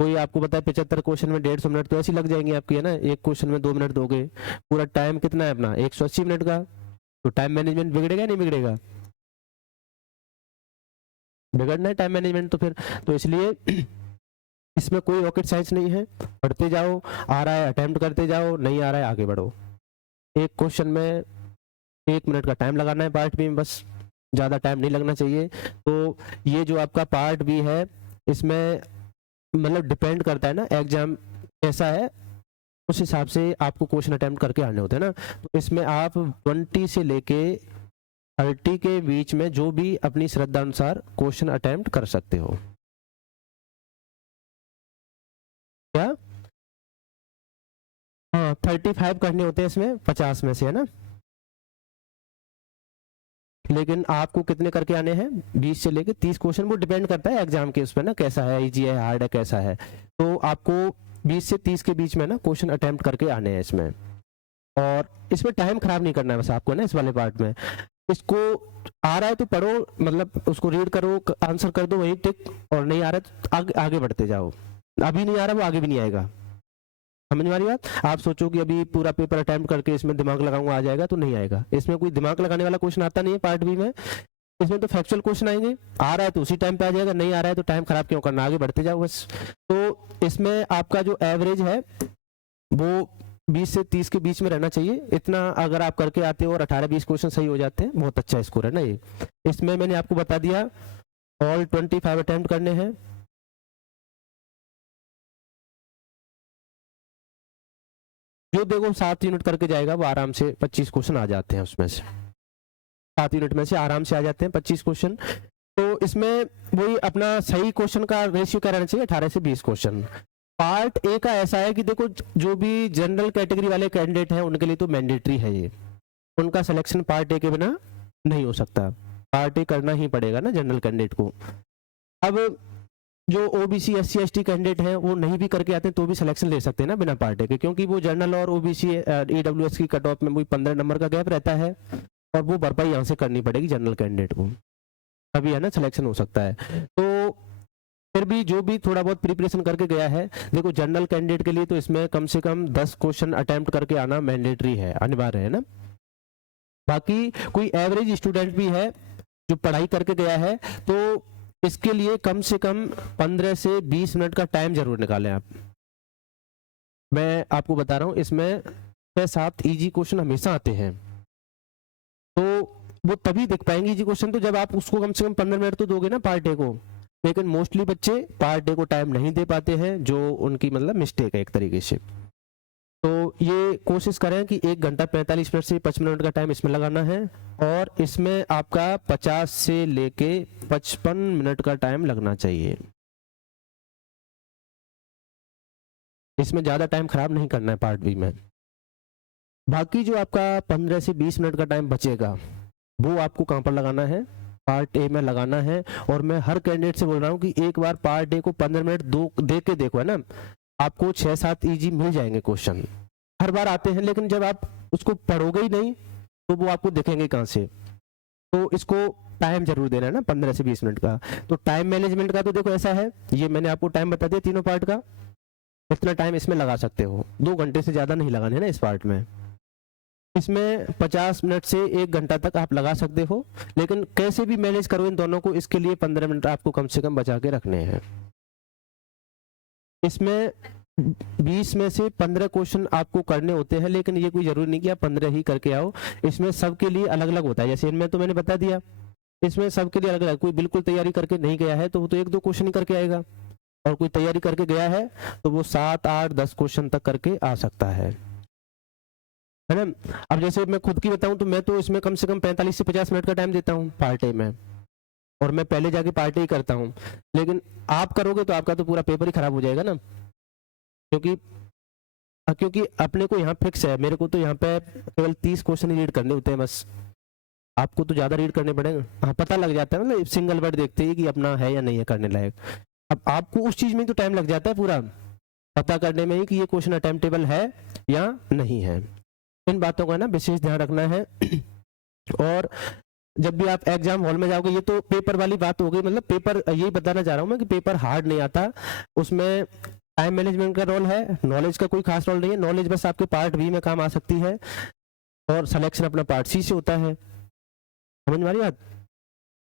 कोई आपको पता है 75 क्वेश्चन में 150 मिनट तो ऐसी लग जाएंगे आपकी, है ना। एक क्वेश्चन में 2 मिनट दोगे, पूरा टाइम कितना है अपना 180 मिनट का, तो टाइम मैनेजमेंट बिगड़ेगा नहीं बिगड़ेगा? बिगड़ना है टाइम मैनेजमेंट तो फिर, तो इसलिए इसमें कोई रॉकेट साइंस नहीं है, पढ़ते जाओ, आ रहा है अटेम्प्ट करते जाओ, नहीं आ रहा है आगे बढ़ो। एक क्वेश्चन में 1 मिनट का टाइम लगाना है पार्ट बी में, बस ज़्यादा टाइम नहीं लगना चाहिए। तो ये जो आपका पार्ट बी है इसमें मतलब डिपेंड करता है ना एग्जाम कैसा है, उस हिसाब से आपको क्वेश्चन अटेम्प्ट करके आने होते हैं ना। तो इसमें आप 20 से लेके 30 के बीच में जो भी अपनी श्रद्धा अनुसार क्वेश्चन अटेम्प्ट कर सकते हो। क्या? हाँ 35 करने होते हैं इसमें 50 में से, है ना। लेकिन आपको कितने करके आने हैं? 20 से लेके 30 क्वेश्चन, वो डिपेंड करता है एग्जाम के उस पर ना, कैसा है, इजी है, हार्ड है, कैसा है। तो आपको 20 से 30 के बीच में ना क्वेश्चन अटेम्प्ट करके आने हैं इसमें। और इसमें टाइम खराब नहीं करना है बस आपको ना, इस वाले पार्ट में। इसको आ रहा है तो पढ़ो, मतलब उसको रीड करो, आंसर कर दो वही टिक, और नहीं आ रहा है तो आगे बढ़ते जाओ। अभी नहीं आ रहा वो आगे भी नहीं आएगा। समझ में आ रही बात? आप सोचो कि अभी पूरा पेपर अटेम्प्ट करके इसमें दिमाग लगाऊंगा आ जाएगा, तो नहीं आएगा। इसमें कोई दिमाग लगाने वाला क्वेश्चन आता नहीं है पार्ट बी में। इसमें तो फैक्चुअल क्वेश्चन आएंगे, आ रहा है तो उसी टाइम पे आ जाएगा, नहीं आ रहा है तो टाइम खराब क्यों करना, आगे बढ़ते जाओ बस। तो इसमें आपका जो एवरेज है वो 20 से 30 के बीच में रहना चाहिए। इतना अगर आप करके आते हो और 18-20 क्वेश्चन सही हो जाते हैं, बहुत अच्छा स्कोर है ना ये। इसमें मैंने आपको बता दिया ऑल 25 अटेम्प्ट करने हैं। जो देखो 7 यूनिट करके जाएगा वो आराम से 25 क्वेश्चन आ जाते हैं उसमें से, 7 यूनिट में से आराम से आ जाते हैं 25 क्वेश्चन। तो इसमें वही अपना सही क्वेश्चन का रेशियो क्या रहना चाहिए? 18 से 20 क्वेश्चन। पार्ट ए का ऐसा है कि देखो जो भी जनरल कैटेगरी वाले कैंडिडेट हैं उनके लिए तो मैंडेटरी है ये, उनका सिलेक्शन पार्ट ए के बिना नहीं हो सकता, पार्ट ए करना ही पड़ेगा ना जनरल कैंडिडेट को। अब जो ओबीसी SC ST कैंडिडेट हैं वो नहीं भी करके आते हैं तो भी सिलेक्शन ले सकते हैं ना बिना पार्ट ए के, क्योंकि वो जनरल और ओबीसी EWS की कट ऑफ में वही 15 नंबर का गैप रहता है, और वो भरपाई यहाँ से करनी पड़ेगी जनरल कैंडिडेट को, तभी है ना सिलेक्शन हो सकता है। तो फिर भी जो भी थोड़ा बहुत प्रिपरेशन करके गया है, देखो जनरल कैंडिडेट के लिए तो इसमें कम से कम 10 क्वेश्चन अटेम्प्ट करके आना मैंडेटरी है, अनिवार्य है ना। बाकी कोई एवरेज स्टूडेंट भी है जो पढ़ाई करके गया है तो इसके लिए कम से कम 15 से 20 मिनट का टाइम जरूर निकालें आप। मैं आपको बता रहा हूँ इसमें 6-7 इजी क्वेश्चन हमेशा आते हैं, तो वो तभी देख पाएंगे इजी क्वेश्चन तो जब आप उसको कम से कम 15 मिनट तो दोगे ना पार्ट ए को। लेकिन मोस्टली बच्चे पार्ट ए को टाइम नहीं दे पाते हैं, जो उनकी मतलब मिस्टेक है एक तरीके से। तो ये कोशिश करें कि 1 घंटा 45 मिनट से 55 मिनट का टाइम इसमें लगाना है, और इसमें आपका 50 से लेके 55 मिनट का टाइम लगना चाहिए। इसमें ज़्यादा टाइम खराब नहीं करना है पार्ट बी में। बाकी जो आपका 15 से 20 मिनट का टाइम बचेगा वो आपको कहाँ पर लगाना है? पार्ट ए में लगाना है। और मैं हर कैंडिडेट से बोल रहा हूँ कि एक बार पार्ट ए को 15 मिनट देख के देखो, है ना, आपको 6-7 इजी मिल जाएंगे क्वेश्चन। हर बार आते हैं लेकिन जब आप उसको पढ़ोगे ही नहीं तो वो आपको दिखेंगे कहाँ से। तो इसको टाइम जरूर देना है ना 15 से 20 मिनट का। तो टाइम मैनेजमेंट का तो देखो ऐसा है, ये मैंने आपको टाइम बता दिया तीनों पार्ट का, इतना टाइम इसमें लगा सकते हो, 2 घंटे से ज़्यादा नहीं लगाने ना इस पार्ट में। इसमें 50 मिनट से 1 घंटा तक आप लगा सकते हो, लेकिन कैसे भी मैनेज करो इन दोनों को, इसके लिए 15 मिनट आपको कम से कम बचा के रखने हैं। इसमें 20 में से 15 क्वेश्चन आपको करने होते हैं, लेकिन ये कोई जरूरी नहीं कि आप 15 ही करके आओ, इसमें सबके लिए अलग अलग होता है। जैसे इनमें तो मैंने बता दिया, इसमें सबके लिए अलग अलग, कोई बिल्कुल तैयारी करके नहीं गया है तो वो तो 1-2 क्वेश्चन ही करके आएगा, और कोई तैयारी करके गया है तो वो 7-8-10 क्वेश्चन तक करके आ सकता है ना। अब जैसे मैं खुद की बताऊं तो मैं तो इसमें कम से कम 45 से 50 मिनट का टाइम देता हूँ पार्ट ए में, और मैं पहले जाके पार्ट ए ही करता हूँ। लेकिन आप करोगे तो आपका तो पूरा पेपर ही खराब हो जाएगा ना, क्योंकि अपने को यहाँ फिक्स है, मेरे को तो यहाँ पे केवल 30 क्वेश्चन ही रीड करने होते हैं बस। आपको तो ज्यादा रीड करने पड़ेंगे, हाँ पता लग जाता है ना सिंगल वर्ड देखते ही कि अपना है या नहीं है करने लायक। अब आपको उस चीज में तो टाइम लग जाता है पूरा पता करने में ही कि ये क्वेश्चन अटेम्प्टेबल है या नहीं है। इन बातों का ना विशेष ध्यान रखना है। और जब भी आप एग्जाम हॉल में जाओगे, ये तो पेपर वाली बात हो गई, मतलब पेपर यही बताना चाह रहा हूँ मैं कि पेपर हार्ड नहीं आता, उसमें टाइम मैनेजमेंट का रोल है, नॉलेज का कोई खास रोल नहीं है। नॉलेज बस आपके पार्ट बी में काम आ सकती है, और सिलेक्शन अपना पार्ट सी से होता है। समझ में आ रही बात?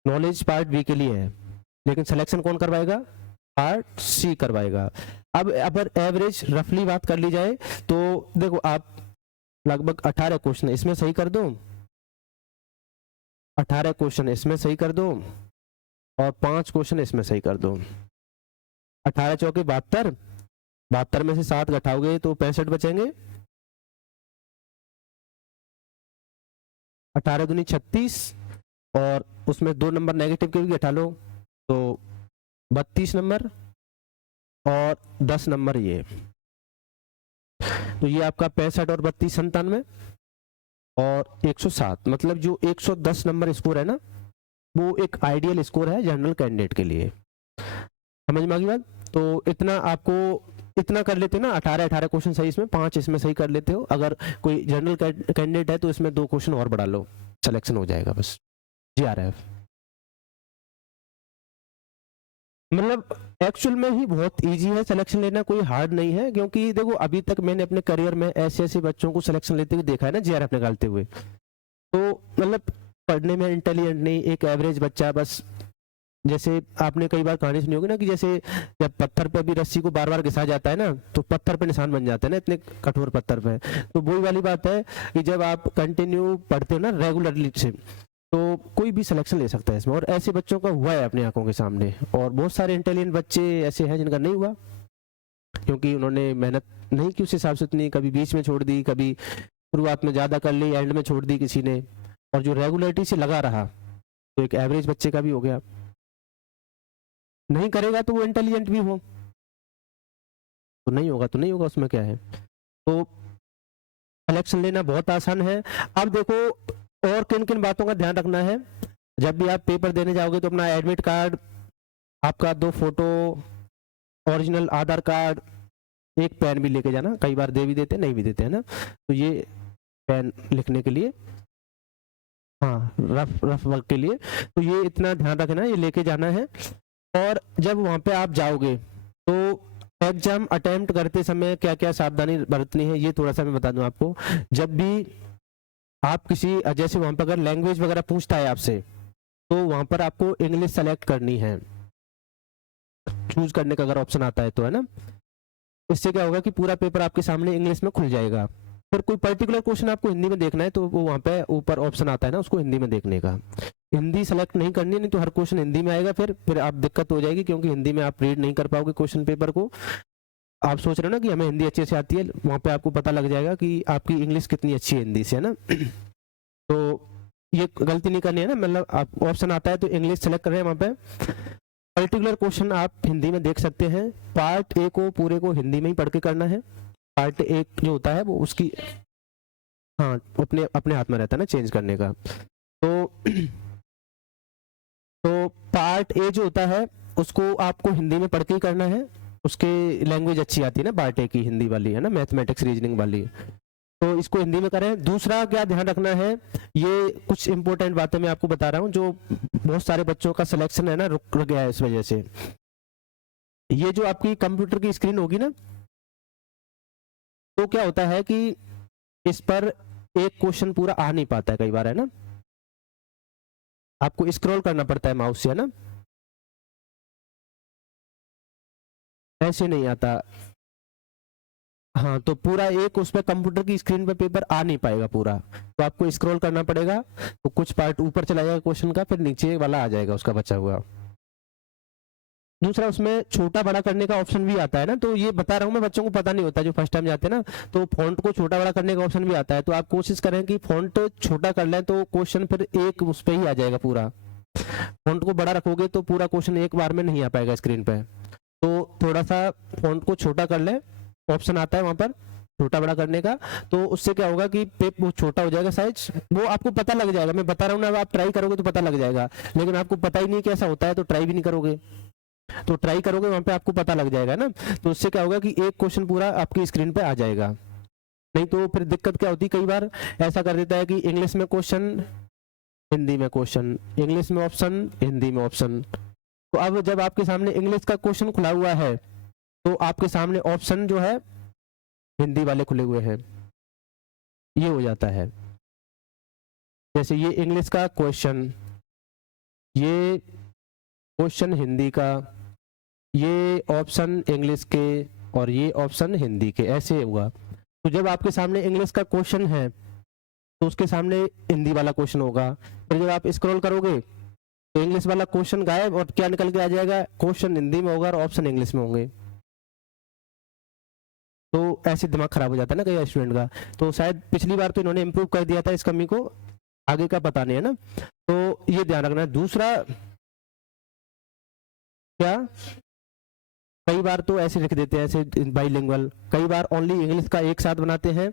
नॉलेज पार्ट बी के लिए है, लेकिन सिलेक्शन कौन करवाएगा? पार्ट सी करवाएगा। अब अगर एवरेज रफली बात कर ली जाए तो देखो आप लगभग 18 क्वेश्चन इसमें सही कर दो, 18 क्वेश्चन इसमें सही कर दो और 5 क्वेश्चन इसमें सही कर दो। 18 चौके 72, 72 में से 7 घटाओगे तो 65 बचेंगे। 18 दूनी 36 और उसमें 2 नंबर नेगेटिव के भी घटा लो तो 32 नंबर और 10 नंबर ये, तो ये आपका 65 और 32 97 और 107, मतलब जो 110 नंबर स्कोर है ना, वो एक आइडियल स्कोर है जनरल कैंडिडेट के लिए। समझ में आ गई बात? तो इतना आपको इतना कर लेते हो ना, 18 क्वेश्चन सही, इसमें 5 इसमें सही कर लेते हो। अगर कोई जनरल कैंडिडेट है तो इसमें 2 क्वेश्चन और बढ़ा लो, सिलेक्शन हो जाएगा बस। जीआरएफ मतलब एक्चुअल में ही बहुत इजी है सिलेक्शन लेना, कोई हार्ड नहीं है। क्योंकि देखो अभी तक मैंने अपने करियर में ऐसे ऐसे बच्चों को सिलेक्शन लेते हुए देखा है ना, जीआरएफ निकालते हुए। तो मतलब पढ़ने में इंटेलिजेंट नहीं, एक एवरेज बच्चा बस। जैसे आपने कई बार कहानी सुनी होगी ना कि जैसे जब पत्थर पे भी रस्सी को बार बार घिसा जाता है ना तो पत्थर पे निशान बन जाते हैं ना, इतने कठोर पत्थर पे। तो वही वाली बात है कि जब आप कंटिन्यू पढ़ते हो ना रेगुलरली से, तो कोई भी सिलेक्शन ले सकता है इसमें। और ऐसे बच्चों का हुआ है अपनी आंखों के सामने, और बहुत सारे इंटेलिजेंट बच्चे ऐसे हैं जिनका नहीं हुआ, क्योंकि उन्होंने मेहनत नहीं की उस हिसाब से उतनी, कभी बीच में छोड़ दी, कभी शुरुआत में ज्यादा कर ली, एंड में छोड़ दी किसी ने। और जो रेगुलरिटी से लगा रहा तो एक एवरेज बच्चे का भी हो गया। नहीं करेगा तो वो इंटेलिजेंट भी हो, तो नहीं होगा तो नहीं होगा, उसमें क्या है। तो सिलेक्शन लेना बहुत आसान है। अब देखो और किन किन बातों का ध्यान रखना है। जब भी आप पेपर देने जाओगे तो अपना एडमिट कार्ड, आपका 2 फोटो, ओरिजिनल आधार कार्ड, एक पेन भी लेके जाना। कई बार दे भी देते नहीं भी देते हैं ना, तो ये पेन लिखने के लिए, हाँ रफ वर्क के लिए, तो ये इतना ध्यान रखना, ये लेके जाना है। और जब वहां पे आप जाओगे तो एग्जाम अटेम्प्ट करते समय क्या क्या सावधानी बरतनी है ये थोड़ा सा मैं बता दूं आपको। जब भी आप किसी, जैसे वहां पर अगर लैंग्वेज वगैरह पूछता है आपसे, तो वहां पर आपको इंग्लिश सेलेक्ट करनी है, चूज करने का अगर ऑप्शन आता है तो, है ना। इससे क्या होगा कि पूरा पेपर आपके सामने इंग्लिश में खुल जाएगा। फिर कोई पर्टिकुलर क्वेश्चन आपको हिंदी में देखना है तो वो वहां पे ऊपर ऑप्शन आता है ना, उसको हिंदी में देखने का। हिंदी सेलेक्ट नहीं करनी है, नहीं तो हर क्वेश्चन हिंदी में आएगा, फिर आप दिक्कत हो जाएगी, क्योंकि हिंदी में आप रीड नहीं कर पाओगे क्वेश्चन पेपर को। आप सोच रहे हो ना कि हमें हिंदी अच्छे से आती है, वहां पे आपको पता लग जाएगा कि आपकी इंग्लिश कितनी अच्छी है हिंदी से, है ना। तो ये गलती नहीं करनी है ना, मतलब आप ऑप्शन आता है तो इंग्लिश सेलेक्ट कर रहे हैं, वहां पे पर्टिकुलर क्वेश्चन आप हिंदी में देख सकते हैं। पार्ट ए को पूरे को हिंदी में ही पढ़ के करना है। पार्ट ए जो होता है वो उसकी, हाँ अपने अपने हाथ में रहता है ना चेंज करने का। तो पार्ट ए जो होता है उसको आपको हिंदी में पढ़ के ही करना है। उसके लैंग्वेज अच्छी आती है ना पार्ट ए की, हिंदी वाली, है ना, मैथमेटिक्स रीजनिंग वाली, तो इसको हिंदी में करें। दूसरा क्या ध्यान रखना है, ये कुछ इंपॉर्टेंट बातें मैं आपको बता रहा हूँ, जो बहुत सारे बच्चों का सिलेक्शन है ना रुक गया है इस वजह से। ये जो आपकी कंप्यूटर की स्क्रीन होगी ना, तो क्या होता है कि इस पर एक क्वेश्चन पूरा आ नहीं पाता है कई बार, है ना, आपको स्क्रॉल करना पड़ता है माउस से, है ना, ऐसे नहीं आता। हाँ तो पूरा एक उस पर कंप्यूटर की स्क्रीन पर पेपर आ नहीं पाएगा पूरा, तो आपको स्क्रॉल करना पड़ेगा। तो कुछ पार्ट ऊपर चला जाएगा क्वेश्चन का, फिर नीचे वाला आ जाएगा उसका बचा हुआ। दूसरा उसमें छोटा बड़ा करने का ऑप्शन भी आता है ना, तो ये बता रहा हूँ मैं, बच्चों को पता नहीं होता जो फर्स्ट टाइम जाते हैं ना, तो फॉन्ट को छोटा बड़ा करने का ऑप्शन भी आता है। तो आप कोशिश करें कि फॉन्ट छोटा कर लें, तो क्वेश्चन फिर एक उस पर ही आ जाएगा पूरा। फॉन्ट को बड़ा रखोगे तो पूरा क्वेश्चन एक बार में नहीं आ पाएगा स्क्रीन पे। तो थोड़ा सा फॉन्ट को छोटा कर ले, ऑप्शन आता है वहां पर छोटा बड़ा करने का, तो उससे क्या होगा कि पेप वो छोटा हो जाएगा साइज, वो आपको पता लग जाएगा। मैं बता रहा हूँ ना, अब आप ट्राई करोगे तो पता लग जाएगा, लेकिन आपको पता ही नहीं कैसा होता है तो ट्राई भी नहीं करोगे। तो ट्राई करोगे वहां पे आपको पता लग जाएगा ना, तो उससे क्या होगा कि एक क्वेश्चन पूरा आपकी स्क्रीन पे आ जाएगा। नहीं तो फिर दिक्कत क्या होती है, कई बार ऐसा कर देता है कि इंग्लिश में क्वेश्चन, हिंदी में क्वेश्चन, इंग्लिश में ऑप्शन, हिंदी में ऑप्शन। तो अब जब आपके सामने इंग्लिश का क्वेश्चन खुला हुआ है तो आपके सामने ऑप्शन जो है हिंदी वाले खुले हुए हैं, ये हो जाता है। जैसे ये इंग्लिश का क्वेश्चन, ये क्वेश्चन हिंदी का, ये ऑप्शन इंग्लिश के और ये ऑप्शन हिंदी के, ऐसे हुआ। तो जब आपके सामने इंग्लिश का क्वेश्चन है तो उसके सामने हिंदी वाला क्वेश्चन होगा, फिर जब आप स्क्रॉल करोगे तो इंग्लिश वाला क्वेश्चन गायब और क्या निकल के आ जाएगा, क्वेश्चन हिंदी में होगा और ऑप्शन इंग्लिश में होंगे। तो ऐसे दिमाग खराब हो जाता है ना कई स्टूडेंट का। तो शायद पिछली बार तो इन्होंने इम्प्रूव कर दिया था इस कमी को, आगे का पता नहीं है ना। तो ये ध्यान रखना है। दूसरा क्या, कई बार तो ऐसे लिख देते हैं ऐसे बाइलिंगुअल, कई बार ओनली इंग्लिश का एक साथ बनाते हैं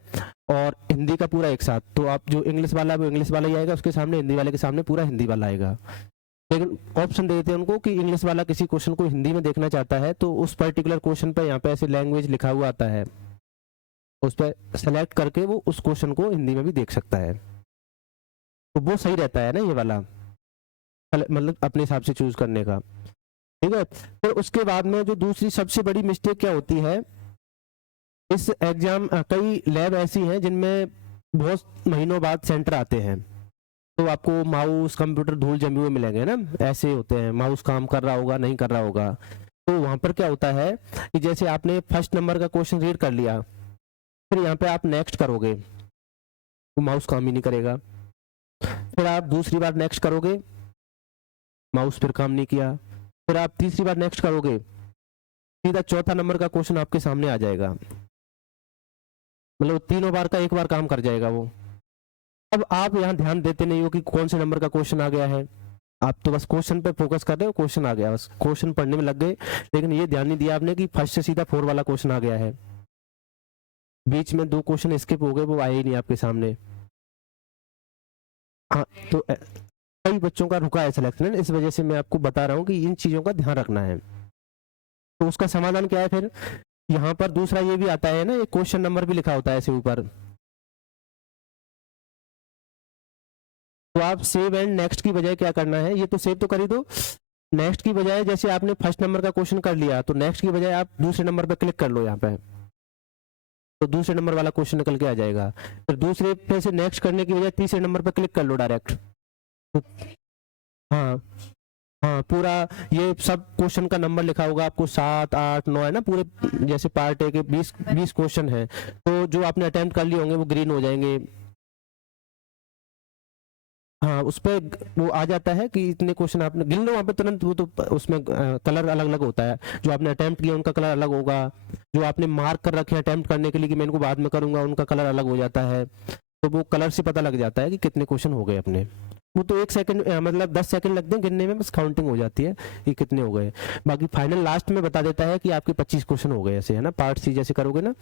और हिंदी का पूरा एक साथ। तो आप जो इंग्लिश वाला वो इंग्लिश वाला ही आएगा, उसके सामने हिंदी वाले के सामने पूरा हिंदी वाला आएगा। लेकिन ऑप्शन दे देते हैं उनको कि इंग्लिश वाला किसी क्वेश्चन को हिंदी में देखना चाहता है तो उस पर्टिकुलर क्वेश्चन पे यहाँ पे ऐसे लैंग्वेज लिखा हुआ आता है, उस पर सेलेक्ट करके वो उस क्वेश्चन को हिंदी में भी देख सकता है। तो वो सही रहता है ना ये वाला, मतलब अपने हिसाब से चूज करने का। ठीक है। फिर उसके बाद में जो दूसरी सबसे बड़ी मिस्टेक क्या होती है, इस एग्जाम कई लैब ऐसी हैं जिनमें बहुत महीनों बाद सेंटर आते हैं, तो आपको माउस कंप्यूटर धूल जमे हुए मिलेंगे ना, ऐसे होते हैं, माउस काम कर रहा होगा नहीं कर रहा होगा। तो वहां पर क्या होता है कि जैसे आपने फर्स्ट नंबर का क्वेश्चन रीड कर लिया, फिर यहाँ पे आप नेक्स्ट करोगे तो माउस काम ही नहीं करेगा, फिर आप दूसरी बार नेक्स्ट करोगे, माउस फिर काम नहीं किया, फिर आप तीसरी बार नेक्स्ट करोगे, सीधा चौथा नंबर का क्वेश्चन आपके सामने आ जाएगा, मतलब तीनों बार का एक बार काम कर जाएगा वो। अब आप यहाँ ध्यान देते नहीं हो कि कौन से नंबर का क्वेश्चन आ गया है, आप तो बस क्वेश्चन पे फोकस कर रहे हो, क्वेश्चन आ गया, बस क्वेश्चन पढ़ने में लग गए, लेकिन ये ध्यान नहीं दिया आपने कि फर्स्ट से सीधा 4 वाला क्वेश्चन आ गया है, बीच में 2 क्वेश्चन स्किप हो गए, वो आए ही नहीं आपके सामने। हाँ, तो कई बच्चों का रुका है सिलेक्शन, इस वजह से मैं आपको बता रहा हूँ कि इन चीजों का ध्यान रखना है। तो उसका समाधान क्या है फिर, यहाँ पर दूसरा ये भी आता है ना, एक क्वेश्चन नंबर भी लिखा होता है ऐसे ऊपर, तो आप सेव एंड नेक्स्ट की बजाय क्या करना है, ये तो सेव तो कर ही दो, नेक्स्ट की बजाय जैसे आपने फर्स्ट नंबर का क्वेश्चन कर लिया तो नेक्स्ट की बजाय आप दूसरे नंबर पे क्लिक कर लो यहाँ पे, तो दूसरे नंबर वाला क्वेश्चन निकल के आ जाएगा। फिर दूसरे पे से नेक्स्ट करने की बजाय तीसरे नंबर पे क्लिक कर लो डायरेक्ट। हाँ हाँ, पूरा ये सब क्वेश्चन का नंबर लिखा होगा आपको, 7 8 9 है ना पूरे, जैसे पार्ट ए के 20 क्वेश्चन है, तो जो आपने अटेम्प्ट कर लिए होंगे वो ग्रीन हो जाएंगे। हाँ, उस पे वो आ जाता है कि इतने क्वेश्चन आपने गिन लो वहाँ पे तुरंत, वो तो उसमें कलर अलग अलग होता है, जो आपने अटेम्प्ट किया उनका कलर अलग होगा, जो आपने मार्क कर रखे हैं अटेम्प्ट करने के लिए कि मैं इनको बाद में करूंगा, उनका कलर अलग हो जाता है। तो वो कलर से पता लग जाता है कि कितने क्वेश्चन हो गए अपने। वो तो 1 सेकंड मतलब 10 सेकंड लगते हैं गिनने में, बस काउंटिंग हो जाती है कि कितने हो गए। बाकी फाइनल लास्ट में बता देता है कि आपके 25 क्वेश्चन हो गए, ऐसे है ना, पार्ट सी जैसे करोगे ना,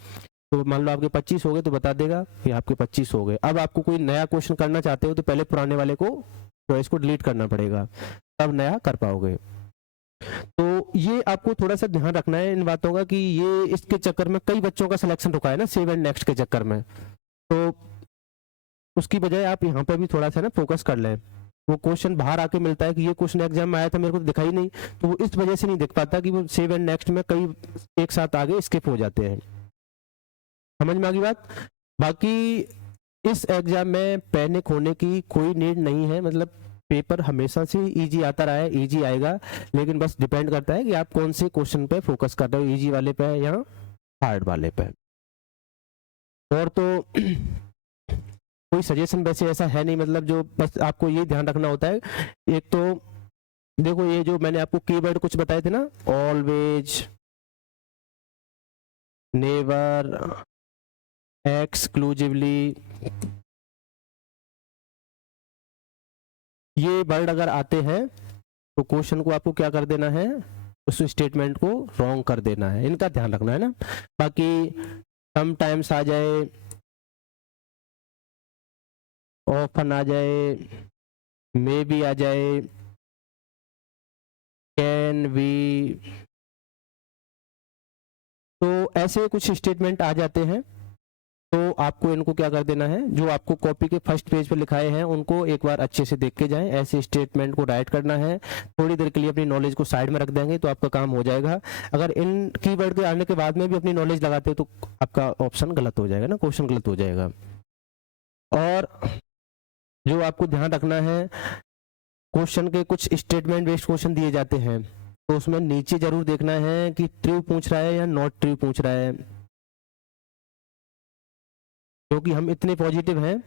तो मान लो आपके 25 हो गए तो बता देगा कि आपके 25 हो गए। अब आपको कोई नया क्वेश्चन करना चाहते हो तो पहले पुराने वाले को चॉइस को डिलीट करना पड़ेगा, तब नया कर पाओगे। तो ये आपको थोड़ा सा ध्यान रखना है इन बातों का कि ये इसके चक्कर में कई बच्चों का सिलेक्शन रुका है ना सेव एंड नेक्स्ट के चक्कर में, तो उसकी बजाय आप यहाँ पे भी थोड़ा सा ना फोकस कर लें। वो क्वेश्चन बाहर आके मिलता है कि ये क्वेश्चन एग्जाम में आया था मेरे को तो दिखाई नहीं, तो वो इस वजह से नहीं दिख पाता कि वो सेव एंड नेक्स्ट में कई एक साथ आगे स्किप हो जाते हैं। समझ में आ गई बात। बाकी इस एग्जाम में पैनिक होने की कोई नीड नहीं है, मतलब पेपर हमेशा से इजी आता रहा है, इजी आएगा, लेकिन बस डिपेंड करता है कि आप कौन से क्वेश्चन पे फोकस कर रहे हो, इजी वाले पे या हार्ड वाले पे। और तो कोई सजेशन वैसे ऐसा है नहीं, मतलब जो बस आपको ये ध्यान रखना होता है, एक तो देखो ये जो मैंने आपको कीवर्ड कुछ बताए थे ना, ऑलवेज, नेवर, एक्सक्लूसिवली, ये वर्ड अगर आते हैं तो क्वेश्चन को आपको क्या कर देना है, उस स्टेटमेंट को रॉन्ग कर देना है, इनका ध्यान रखना है ना। बाकी समटाइम्स आ जाए, ऑफन आ जाए, मे भी आ जाए, कैन वी, तो ऐसे कुछ स्टेटमेंट आ जाते हैं, तो आपको इनको क्या कर देना है, जो आपको कॉपी के फर्स्ट पेज पर लिखाए हैं उनको एक बार अच्छे से देख के जाएं, ऐसे स्टेटमेंट को राइट करना है, थोड़ी देर के लिए अपनी नॉलेज को साइड में रख देंगे तो आपका काम हो जाएगा। अगर इन कीवर्ड के आने के बाद में भी अपनी नॉलेज लगाते हो तो आपका ऑप्शन गलत हो जाएगा ना, क्वेश्चन गलत हो जाएगा। और जो आपको ध्यान रखना है, क्वेश्चन के कुछ स्टेटमेंट बेस्ड क्वेश्चन दिए जाते हैं, तो उसमें नीचे जरूर देखना है कि ट्रू पूछ रहा है या नॉट ट्रू पूछ रहा है। क्योंकि हम इतने पॉजिटिव हैं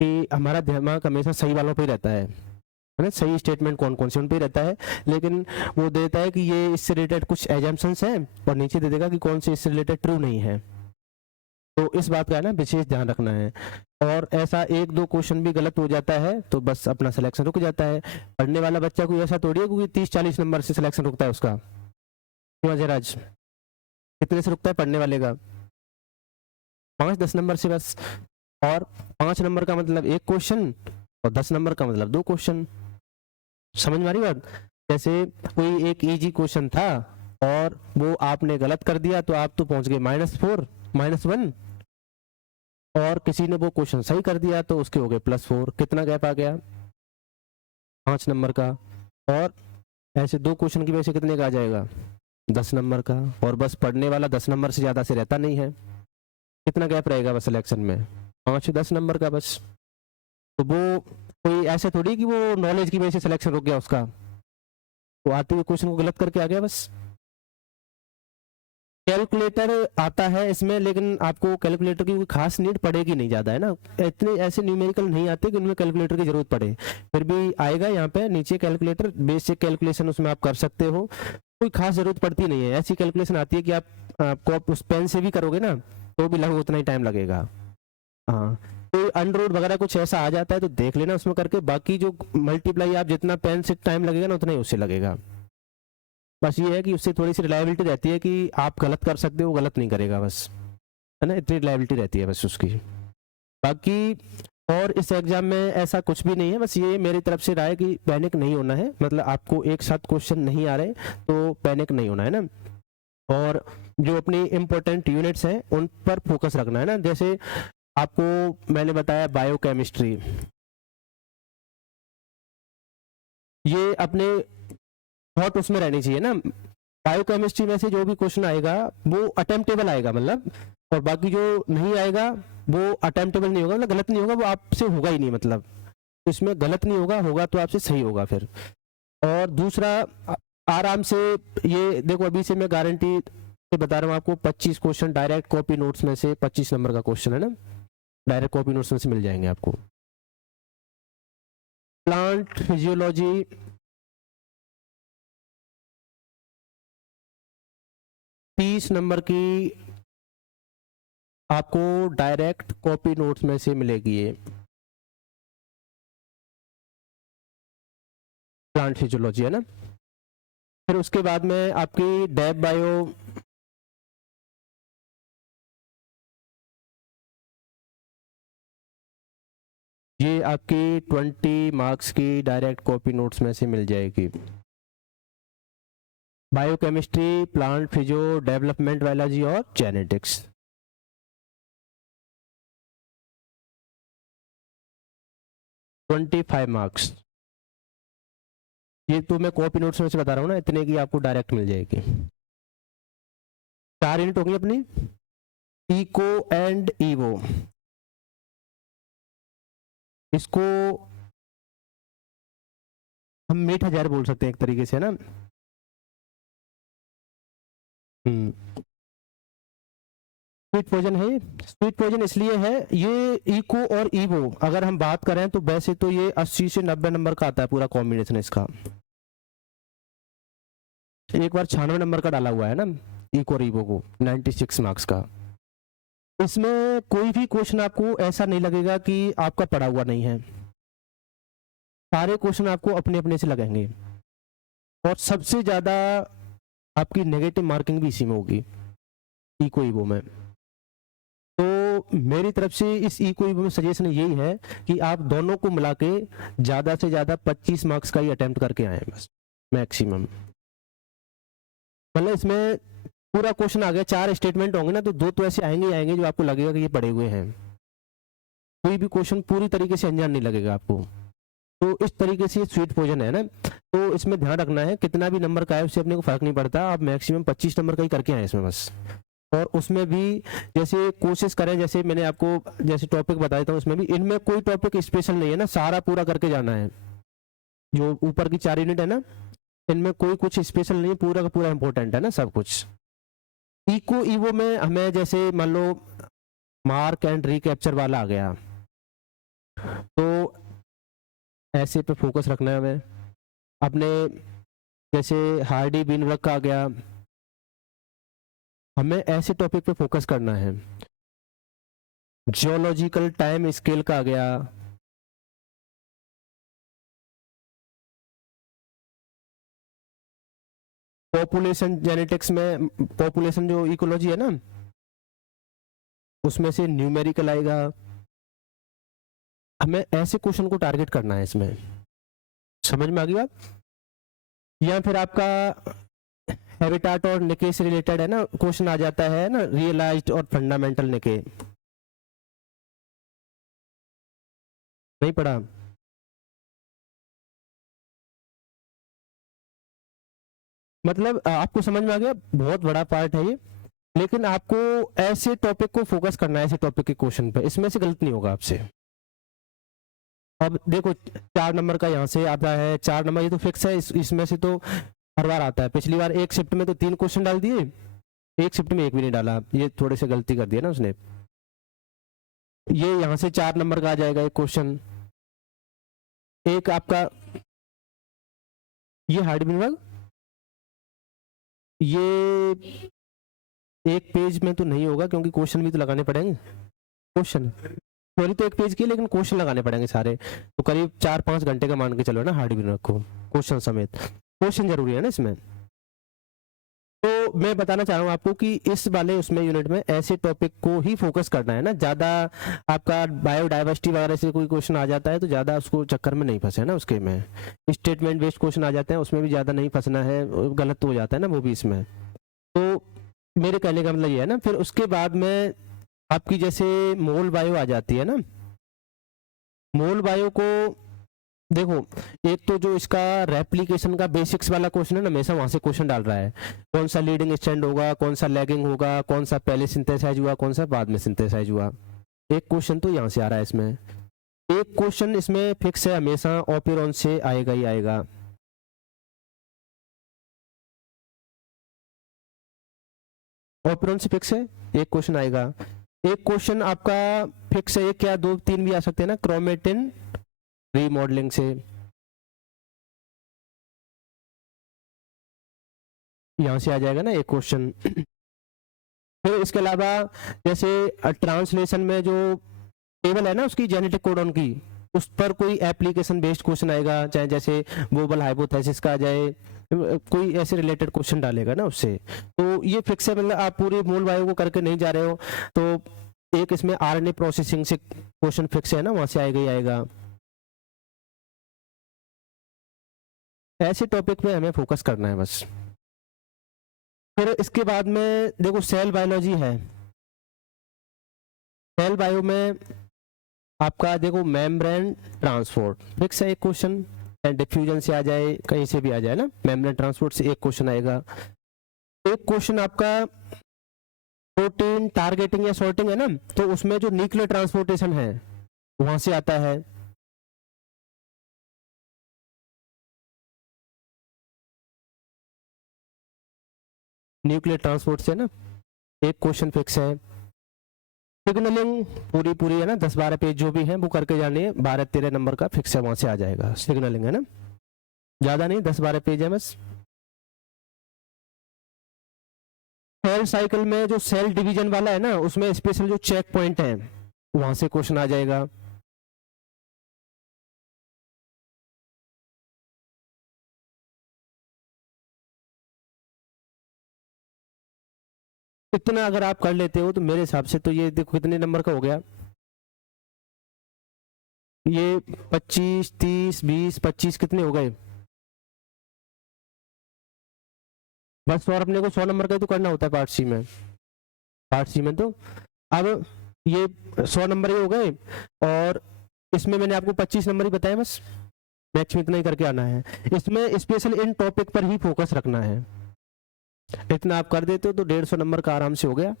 कि हमारा दिमाग हमेशा सही वालों पे ही रहता है ना, सही स्टेटमेंट कौन कौन से उन पे ही रहता है, लेकिन वो देता है कि ये इससे रिलेटेड कुछ एजम्पशंस हैं और नीचे दे देगा कि कौन से इससे रिलेटेड ट्रू नहीं है। तो इस बात का है ना विशेष ध्यान रखना है। और ऐसा एक दो क्वेश्चन भी गलत हो जाता है तो बस अपना सिलेक्शन रुक जाता है। पढ़ने वाला बच्चा कोई ऐसा थोड़ी है क्योंकि 30-40 नंबर से सिलेक्शन रुकता है उसका, क्यों अजयराज, कितने से रुकता है पढ़ने वाले का? 5-10 नंबर से बस। और 5 नंबर का मतलब एक क्वेश्चन और 10 नंबर का मतलब 2 क्वेश्चन। समझ में आ रही बात? जैसे कोई एक इजी क्वेश्चन था और वो आपने गलत कर दिया तो आप तो पहुंच गए -4 -1, और किसी ने वो क्वेश्चन सही कर दिया तो उसके हो गए +4। कितना गैप आ गया? 5 नंबर का। और ऐसे 2 क्वेश्चन की वजह से कितने का आ जाएगा? 10 नंबर का। और बस पढ़ने वाला 10 नंबर से ज्यादा से रहता नहीं है। कितना गैप रहेगा बस सिलेक्शन में? 5-10 नंबर का बस। तो वो कोई ऐसे थोड़ी कि वो नॉलेज की वजह से सिलेक्शन रुक गया उसका, वो आते हुए क्वेश्चन को गलत करके आ गया बस। कैलकुलेटर आता है इसमें, लेकिन आपको कैलकुलेटर की कोई खास नीड पड़ेगी नहीं ज्यादा, है ना। इतने ऐसे न्यूमेरिकल नहीं आते कि उनमें कैलकुलेटर की जरूरत पड़े, फिर भी आएगा यहाँ पे नीचे कैलकुलेटर, बेसिक कैलकुलेशन उसमें आप कर सकते हो, कोई खास जरूरत पड़ती नहीं है। ऐसी कैलकुलेशन आती है कि आप उस पेन से भी करोगे ना तो भी लगभग उतना ही टाइम लगेगा। हाँ, तो अंडर वगैरह कुछ ऐसा आ जाता है तो देख लेना उसमें करके, बाकी जो मल्टीप्लाई आप जितना पेन से टाइम लगेगा ना उतना ही उससे लगेगा। बस ये है कि उससे थोड़ी सी रिलायबिलिटी रहती है कि आप गलत कर सकते हो, गलत नहीं करेगा बस, है ना, इतनी रिलायबिलिटी रहती है बस उसकी। बाकी और इस एग्जाम में ऐसा कुछ भी नहीं है, बस ये मेरी तरफ से राय कि पैनिक नहीं होना है, मतलब आपको एक साथ क्वेश्चन नहीं आ रहे तो पैनिक नहीं होना है ना। और जो अपनी इंपॉर्टेंट यूनिट्स हैं उन पर फोकस रखना है ना। जैसे आपको मैंने बताया बायोकेमिस्ट्री, ये अपने थॉट उसमें रहनी चाहिए ना। बायोकेमिस्ट्री में से जो भी क्वेश्चन आएगा वो अटेम्प्टेबल आएगा मतलब, और बाकी जो नहीं आएगा वो अटेम्प्टेबल नहीं होगा, मतलब गलत नहीं होगा, वो आपसे होगा ही नहीं, मतलब इसमें गलत नहीं होगा, होगा तो आपसे सही होगा फिर। और दूसरा आराम से, ये देखो अभी से मैं गारंटी से बता रहा हूँ आपको, 25 क्वेश्चन डायरेक्ट कॉपी नोट्स में से, 25 नंबर का क्वेश्चन है ना, डायरेक्ट कॉपी नोट्स में से मिल जाएंगे आपको। प्लांट फिजियोलॉजी 30 नंबर की आपको डायरेक्ट कॉपी नोट्स में से मिलेगी ये प्लांट फिजियोलॉजी, है ना। फिर उसके बाद में आपकी डेब बायो, ये आपकी 20 मार्क्स की डायरेक्ट कॉपी नोट्स में से मिल जाएगी। Biochemistry, plant physio, development biology और जेनेटिक्स, 25 मार्क्स। ये तो मैं कॉपी नोट्स में से बता रहा हूँ ना, इतने की आपको डायरेक्ट मिल जाएगी। 4 यूनिट होंगी अपनी, इको एंड ईवो, इसको हम मीट हजार बोल सकते हैं एक तरीके से, है ना। स्वीट पॉइजन है, स्वीट पॉइजन इसलिए है, ये इको और ईवो अगर हम बात करें तो वैसे तो ये 80 से 90 नंबर का आता है पूरा कॉम्बिनेशन इसका, एक बार 96 नंबर का डाला हुआ है ना इको और ईवो को, 96 मार्क्स का। इसमें कोई भी क्वेश्चन आपको ऐसा नहीं लगेगा कि आपका पढ़ा हुआ नहीं है, सारे क्वेश्चन आपको अपने अपने से लगेंगे, और सबसे ज्यादा आपकी नेगेटिव मार्किंग भी इसी में होगी, इको ईवो में। तो मेरी तरफ से इस इको ईवो में सजेशन यही है कि आप दोनों को मिला के ज्यादा से ज्यादा 25 मार्क्स का ही अटेम्प्ट करके आए बस मैक्सिमम। मतलब इसमें पूरा क्वेश्चन आ गया, 4 स्टेटमेंट होंगे ना, तो 2 तो ऐसे आएंगे आएंगे जो आपको लगेगा कि ये पढ़े हुए हैं, कोई भी क्वेश्चन पूरी तरीके से अनजान नहीं लगेगा आपको। तो इस तरीके से स्वीट पॉइजन है ना, तो इसमें ध्यान रखना है कितना भी नंबर का है उससे अपने को फर्क नहीं पड़ता, आप मैक्सिमम 25 नंबर का ही करके आए इसमें बस। और उसमें भी जैसे कोशिश करें, जैसे मैंने आपको जैसे टॉपिक बताया था उसमें भी, इनमें कोई टॉपिक स्पेशल नहीं है ना, सारा पूरा करके जाना है। जो ऊपर की 4 यूनिट है ना, इनमें कोई कुछ स्पेशल नहीं है, पूरा का पूरा इंपॉर्टेंट है ना सब कुछ। इको ईवो में हमें जैसे मान लो मार्क एंड रिकैप्चर वाला आ गया, तो ऐसे पे फोकस रखना है हमें। अपने जैसे हार्डी बीनवर्क का आ गया, हमें ऐसे टॉपिक पे फोकस करना है। जियोलॉजिकल टाइम स्केल का आ गया, पॉपुलेशन जेनेटिक्स में पॉपुलेशन जो इकोलॉजी है ना, उसमें से न्यूमेरिकल आएगा। हमें ऐसे क्वेश्चन को टारगेट करना है इसमें, समझ में आ गई बात? या फिर आपका हैबिटाट और निके से रिलेटेड है ना, क्वेश्चन आ जाता है ना, रियलाइज्ड और फंडामेंटल निके, नहीं पढ़ा? मतलब आपको समझ में आ गया, बहुत बड़ा पार्ट है ये, लेकिन आपको ऐसे टॉपिक को फोकस करना है, ऐसे टॉपिक के क्वेश्चन पे, इसमें से गलत नहीं होगा आपसे। अब देखो 4 नंबर का यहाँ से आता है, 4 नंबर ये तो फिक्स है, इसमें से तो हर बार आता है। पिछली बार एक शिफ्ट में तो 3 क्वेश्चन डाल दिए, एक शिफ्ट में एक भी नहीं डाला, ये थोड़े से गलती कर दिया ना उसने। ये यहाँ से 4 नंबर का आ जाएगा एक क्वेश्चन। एक आपका ये हार्डविनवर्ग, ये एक पेज में तो नहीं होगा क्योंकि क्वेश्चन भी तो लगाने पड़ेंगे। क्वेश्चन थ्योरी तो एक पेज की, लेकिन क्वेश्चन लगाने पड़ेंगे सारे, तो करीब 4-5 घंटे का मान के चलो ना हार्डविनवर्ग को, क्वेश्चन समेत। क्वेश्चन जरूरी है ना इसमें। तो मैं बताना चाह रहा हूँ आपको कि इस वाले उसमें यूनिट में ऐसे टॉपिक को ही फोकस करना है ना, ज्यादा आपका बायोडाइवर्सिटी वगैरह से कोई क्वेश्चन आ जाता है तो ज्यादा उसको चक्कर में नहीं फंसे ना, उसके में स्टेटमेंट बेस्ड क्वेश्चन आ जाते हैं, उसमें भी ज्यादा नहीं फंसना है, गलत तो हो जाता है ना वो भी इसमें। तो मेरे कहने का मतलब ये है ना। फिर उसके बाद में आपकी जैसे मोल बायो आ जाती है ना, मोल बायो को देखो, एक तो जो इसका रेप्लिकेशन का बेसिक्स वाला क्वेश्चन है ना, हमेशा वहां से क्वेश्चन डाल रहा है, कौन सा लीडिंग स्टैंड होगा, कौन सा लैगिंग होगा, कौन सा पहले सिंथेसाइज हुआ, कौन सा बाद में सिंथेसाइज हुआ। एक क्वेश्चन तो यहाँ से आ रहा है इसमें। एक क्वेश्चन इसमें फिक्स है, हमेशा ओपेरॉन से आएगा ही आएगा। ओपेरॉन से फिक्स है, एक क्वेश्चन आएगा। एक क्वेश्चन आपका फिक्स है, एक क्या 2-3 भी आ सकते हैं ना, क्रोमेटिन रीमॉडलिंग से, यहाँ से आ जाएगा ना एक क्वेश्चन। फिर इसके अलावा जैसे ट्रांसलेशन में जो टेबल है ना उसकी जेनेटिक कोडॉन की, उस पर कोई एप्लीकेशन बेस्ड क्वेश्चन आएगा, चाहे जैसे वोबल हाइपोथेसिस का आ जाए, कोई ऐसे रिलेटेड क्वेश्चन डालेगा ना उससे। तो ये फिक्स है, मतलब आप पूरे मूल बायो को करके नहीं जा रहे हो तो एक इसमें आरएनए प्रोसेसिंग से क्वेश्चन फिक्स है ना, वहां से आएगा ही आएगा। ऐसे टॉपिक पे हमें फोकस करना है बस। फिर इसके बाद में देखो सेल बायोलॉजी है, सेल बायो में आपका देखो मेम्ब्रेन ट्रांसपोर्ट फिक्स है एक क्वेश्चन, डिफ्यूजन से आ जाए कहीं से भी आ जाए ना, मेम्ब्रेन ट्रांसपोर्ट से एक क्वेश्चन आएगा। एक क्वेश्चन आपका प्रोटीन टारगेटिंग या सॉर्टिंग है ना, तो उसमें जो न्यूक्लियर ट्रांसपोर्टेशन है वहां से आता है। न्यूक्लियर ट्रांसपोर्ट से ना एक क्वेश्चन फिक्स है। सिग्नलिंग पूरी पूरी है ना, 10-12 पेज जो भी है वो करके जानी है, 12-13 नंबर का फिक्स है, वहां से आ जाएगा। सिग्नलिंग है ना, ज्यादा नहीं, 10-12 पेज है बस। सेल साइकिल में जो सेल डिवीजन वाला है ना, उसमें स्पेशल जो चेक पॉइंट है वहां से क्वेश्चन आ जाएगा। इतना अगर आप कर लेते हो तो मेरे हिसाब से तो ये देखो कितने नंबर का हो गया, ये 25, 30, 20, 25 कितने हो गए बस। और अपने को 100 नंबर का ही तो करना होता है पार्ट सी में, पार्ट सी में तो अब ये 100 नंबर ही हो गए, और इसमें मैंने आपको 25 नंबर ही बताया बस, मैक्स में इतना ही करके आना है। इसमें स्पेशल इन टॉपिक पर ही फोकस रखना है, इतना आप कर देते हो तो 150 नंबर का आराम से हो गया।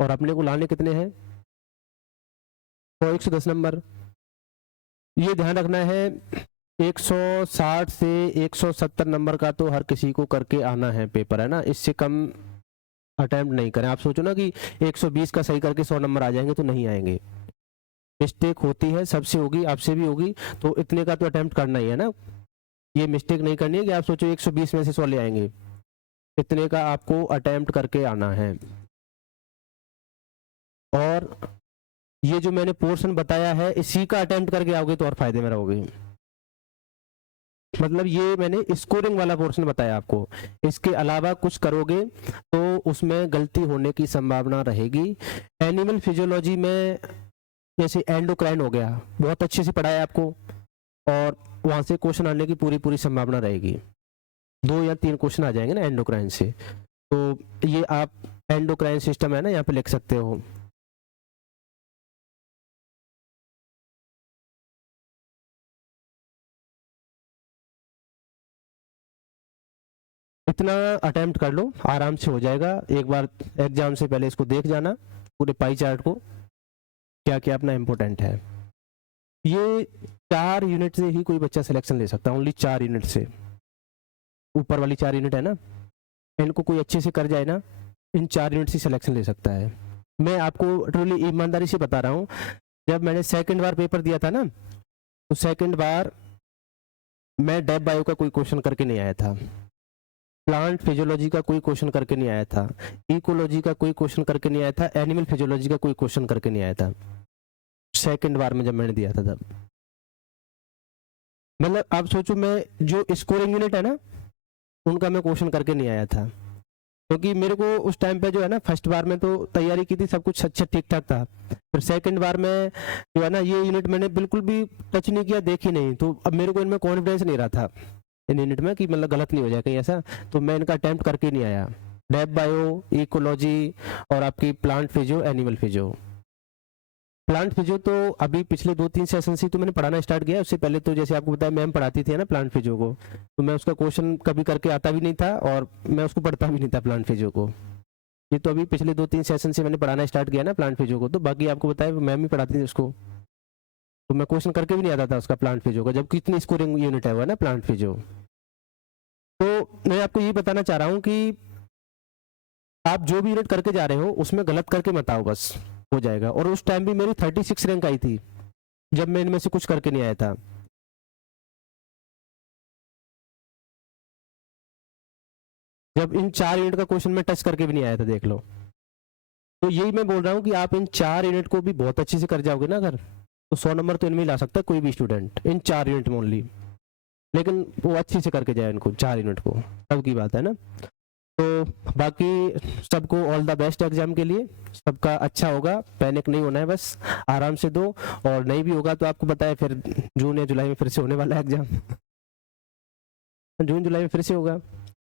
और अपने को लाने कितने हैं, तो 110 नंबर। ये ध्यान रखना है 160 से 170 नंबर का तो हर किसी को करके आना है पेपर, है ना, इससे कम अटेम्प्ट नहीं करें। आप सोचो ना कि 120 का सही करके 100 नंबर आ जाएंगे, तो नहीं आएंगे। मिस्टेक होती है, सबसे होगी, आपसे भी होगी, तो इतने का तो अटेम्प्ट करना ही है ना। ये मिस्टेक नहीं करनी है कि आप सोचो 120 में से 100 ले आएंगे, इतने का आपको अटेम्प्ट करके आना है। और ये जो मैंने पोर्शन बताया है, इसी का अटेम्प्ट करके आओगे तो और फायदे में रहोगे। मतलब ये मैंने स्कोरिंग वाला पोर्शन बताया आपको, इसके अलावा कुछ करोगे तो उसमें गलती होने की संभावना रहेगी। एनिमल फिजियोलॉजी में जैसे एंडोक्राइन हो गया, बहुत अच्छे से पढ़ाया आपको, और वहां से क्वेश्चन आने की पूरी पूरी संभावना रहेगी। 2 या 3 क्वेश्चन आ जाएंगे ना एंडोक्राइन से, तो ये आप एंडोक्राइन सिस्टम है ना, यहाँ पे लिख सकते हो। इतना अटेम्प्ट कर लो, आराम से हो जाएगा। एक बार एग्जाम से पहले इसको देख जाना, पूरे पाई चार्ट को, क्या क्या अपना इम्पोर्टेंट है। ये 4 यूनिट से ही कोई बच्चा सिलेक्शन ले सकता है, ओनली 4 यूनिट से। ऊपर वाली 4 यूनिट है ना, इनको कोई अच्छे से कर जाए ना, इन 4 यूनिट से सिलेक्शन ले सकता है। मैं आपको ट्रूली ईमानदारी से बता रहा हूँ, जब मैंने सेकंड बार पेपर दिया था ना, तो सेकंड बार मैं डेप बायो का कोई क्वेश्चन करके नहीं आया था, प्लांट फिजियोलॉजी का कोई क्वेश्चन करके नहीं आया था, इकोलॉजी का कोई क्वेश्चन करके नहीं आया था, एनिमल फिजियोलॉजी का कोई क्वेश्चन करके नहीं आया था सेकंड बार में जब मैंने दिया था तब। मतलब आप सोचो, मैं जो स्कोरिंग यूनिट है ना, उनका मैं क्वेश्चन करके नहीं आया था, क्योंकि मेरे को उस टाइम पे जो है ना, फर्स्ट बार में तो तैयारी की थी, सब कुछ अच्छा ठीक ठाक था, फिर सेकंड बार में जो है ना, ये यूनिट मैंने बिल्कुल भी टच नहीं किया, देखी नहीं, तो अब मेरे को इनमें कॉन्फिडेंस नहीं रहा था इन यूनिट में कि मतलब गलत नहीं हो जाए कहीं ऐसा, तो मैं इनका अटेम्प्ट करके नहीं आया। डेप बायो, इकोलॉजी और आपकी plant physio, animal physio. Plant physio तो अभी पिछले 2-3 सेशन से तो मैंने पढ़ाना स्टार्ट किया, उससे पहले तो जैसे आपको बताया मैम पढ़ाती थी ना प्लांट फिजियो को, तो मैं उसका क्वेश्चन कभी करके आता भी नहीं था और मैं उसको पढ़ता भी नहीं था प्लांट फिजियो को। ये तो अभी पिछले 2-3 सेशन से मैंने पढ़ाना स्टार्ट किया ना प्लांट फिजियो को, तो बाकी आपको बताया मैम ही पढ़ाती थी उसको, तो मैं क्वेश्चन करके भी नहीं आता था उसका प्लांट फिजियो का, जब कितनी स्कोरिंग यूनिट है वो ना प्लांट फिजियो। तो मैं आपको ये बताना चाह रहा हूँ कि आप जो भी यूनिट करके जा रहे हो उसमें गलत करके मत आओ, बस हो जाएगा। और उस टाइम भी मेरी 36 रैंक आई थी जब मैं इनमें से कुछ करके नहीं आया था। जब इन 4 यूनिट का क्वेश्चन में टच करके भी नहीं आया था, देख लो। तो यही मैं बोल रहा हूँ कि आप इन 4 यूनिट को भी बहुत अच्छे से कर जाओगे ना अगर, तो 100 नंबर तो इनमें ला सकता है कोई भी स्टूडेंट, इन 4 यूनिट में ओनली। लेकिन वो अच्छे से करके जाए इनको 4 यूनिट को, तब की बात है ना। तो बाकी सबको ऑल द बेस्ट एग्जाम के लिए, सबका अच्छा होगा, पैनिक नहीं होना है, बस आराम से दो। और नहीं भी होगा तो आपको बताया फिर जून या जुलाई में फिर से होने वाला है एग्जाम जून जुलाई में फिर से होगा।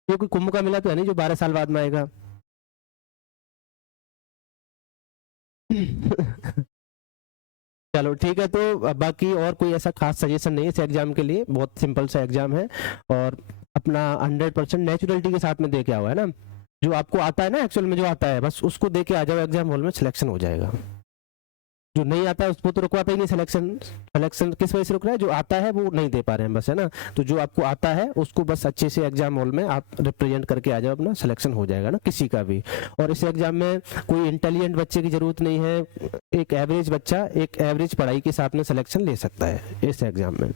ये कोई कुंभ का मेला तो है नहीं जो 12 साल बाद में आएगा चलो ठीक है, तो बाकी और कोई ऐसा खास सजेशन नहीं है इस एग्जाम के लिए, बहुत सिंपल सा एग्जाम है, और अपना 100% नेचुरलिटी के साथ में दे के आओ, है ना। जो आपको आता है ना एक्चुअल में, जो आता है बस उसको दे के आ जाओ एग्जाम हॉल में, सिलेक्शन हो जाएगा। जो नहीं आता है उसको तो रुकवाता ही नहीं सिलेक्शन। सिलेक्शन किस वजह से रुक रहा है, जो आता है वो नहीं दे पा रहे हैं बस, है ना। तो जो आपको आता है उसको बस अच्छे से एग्जाम हॉल में आप रिप्रेजेंट करके आ जाओ, अपना सिलेक्शन हो जाएगा ना किसी का भी। और इस एग्जाम में कोई इंटेलिजेंट बच्चे की जरूरत नहीं है, एक एवरेज बच्चा एक एवरेज पढ़ाई के साथ में सिलेक्शन ले सकता है इस एग्जाम में।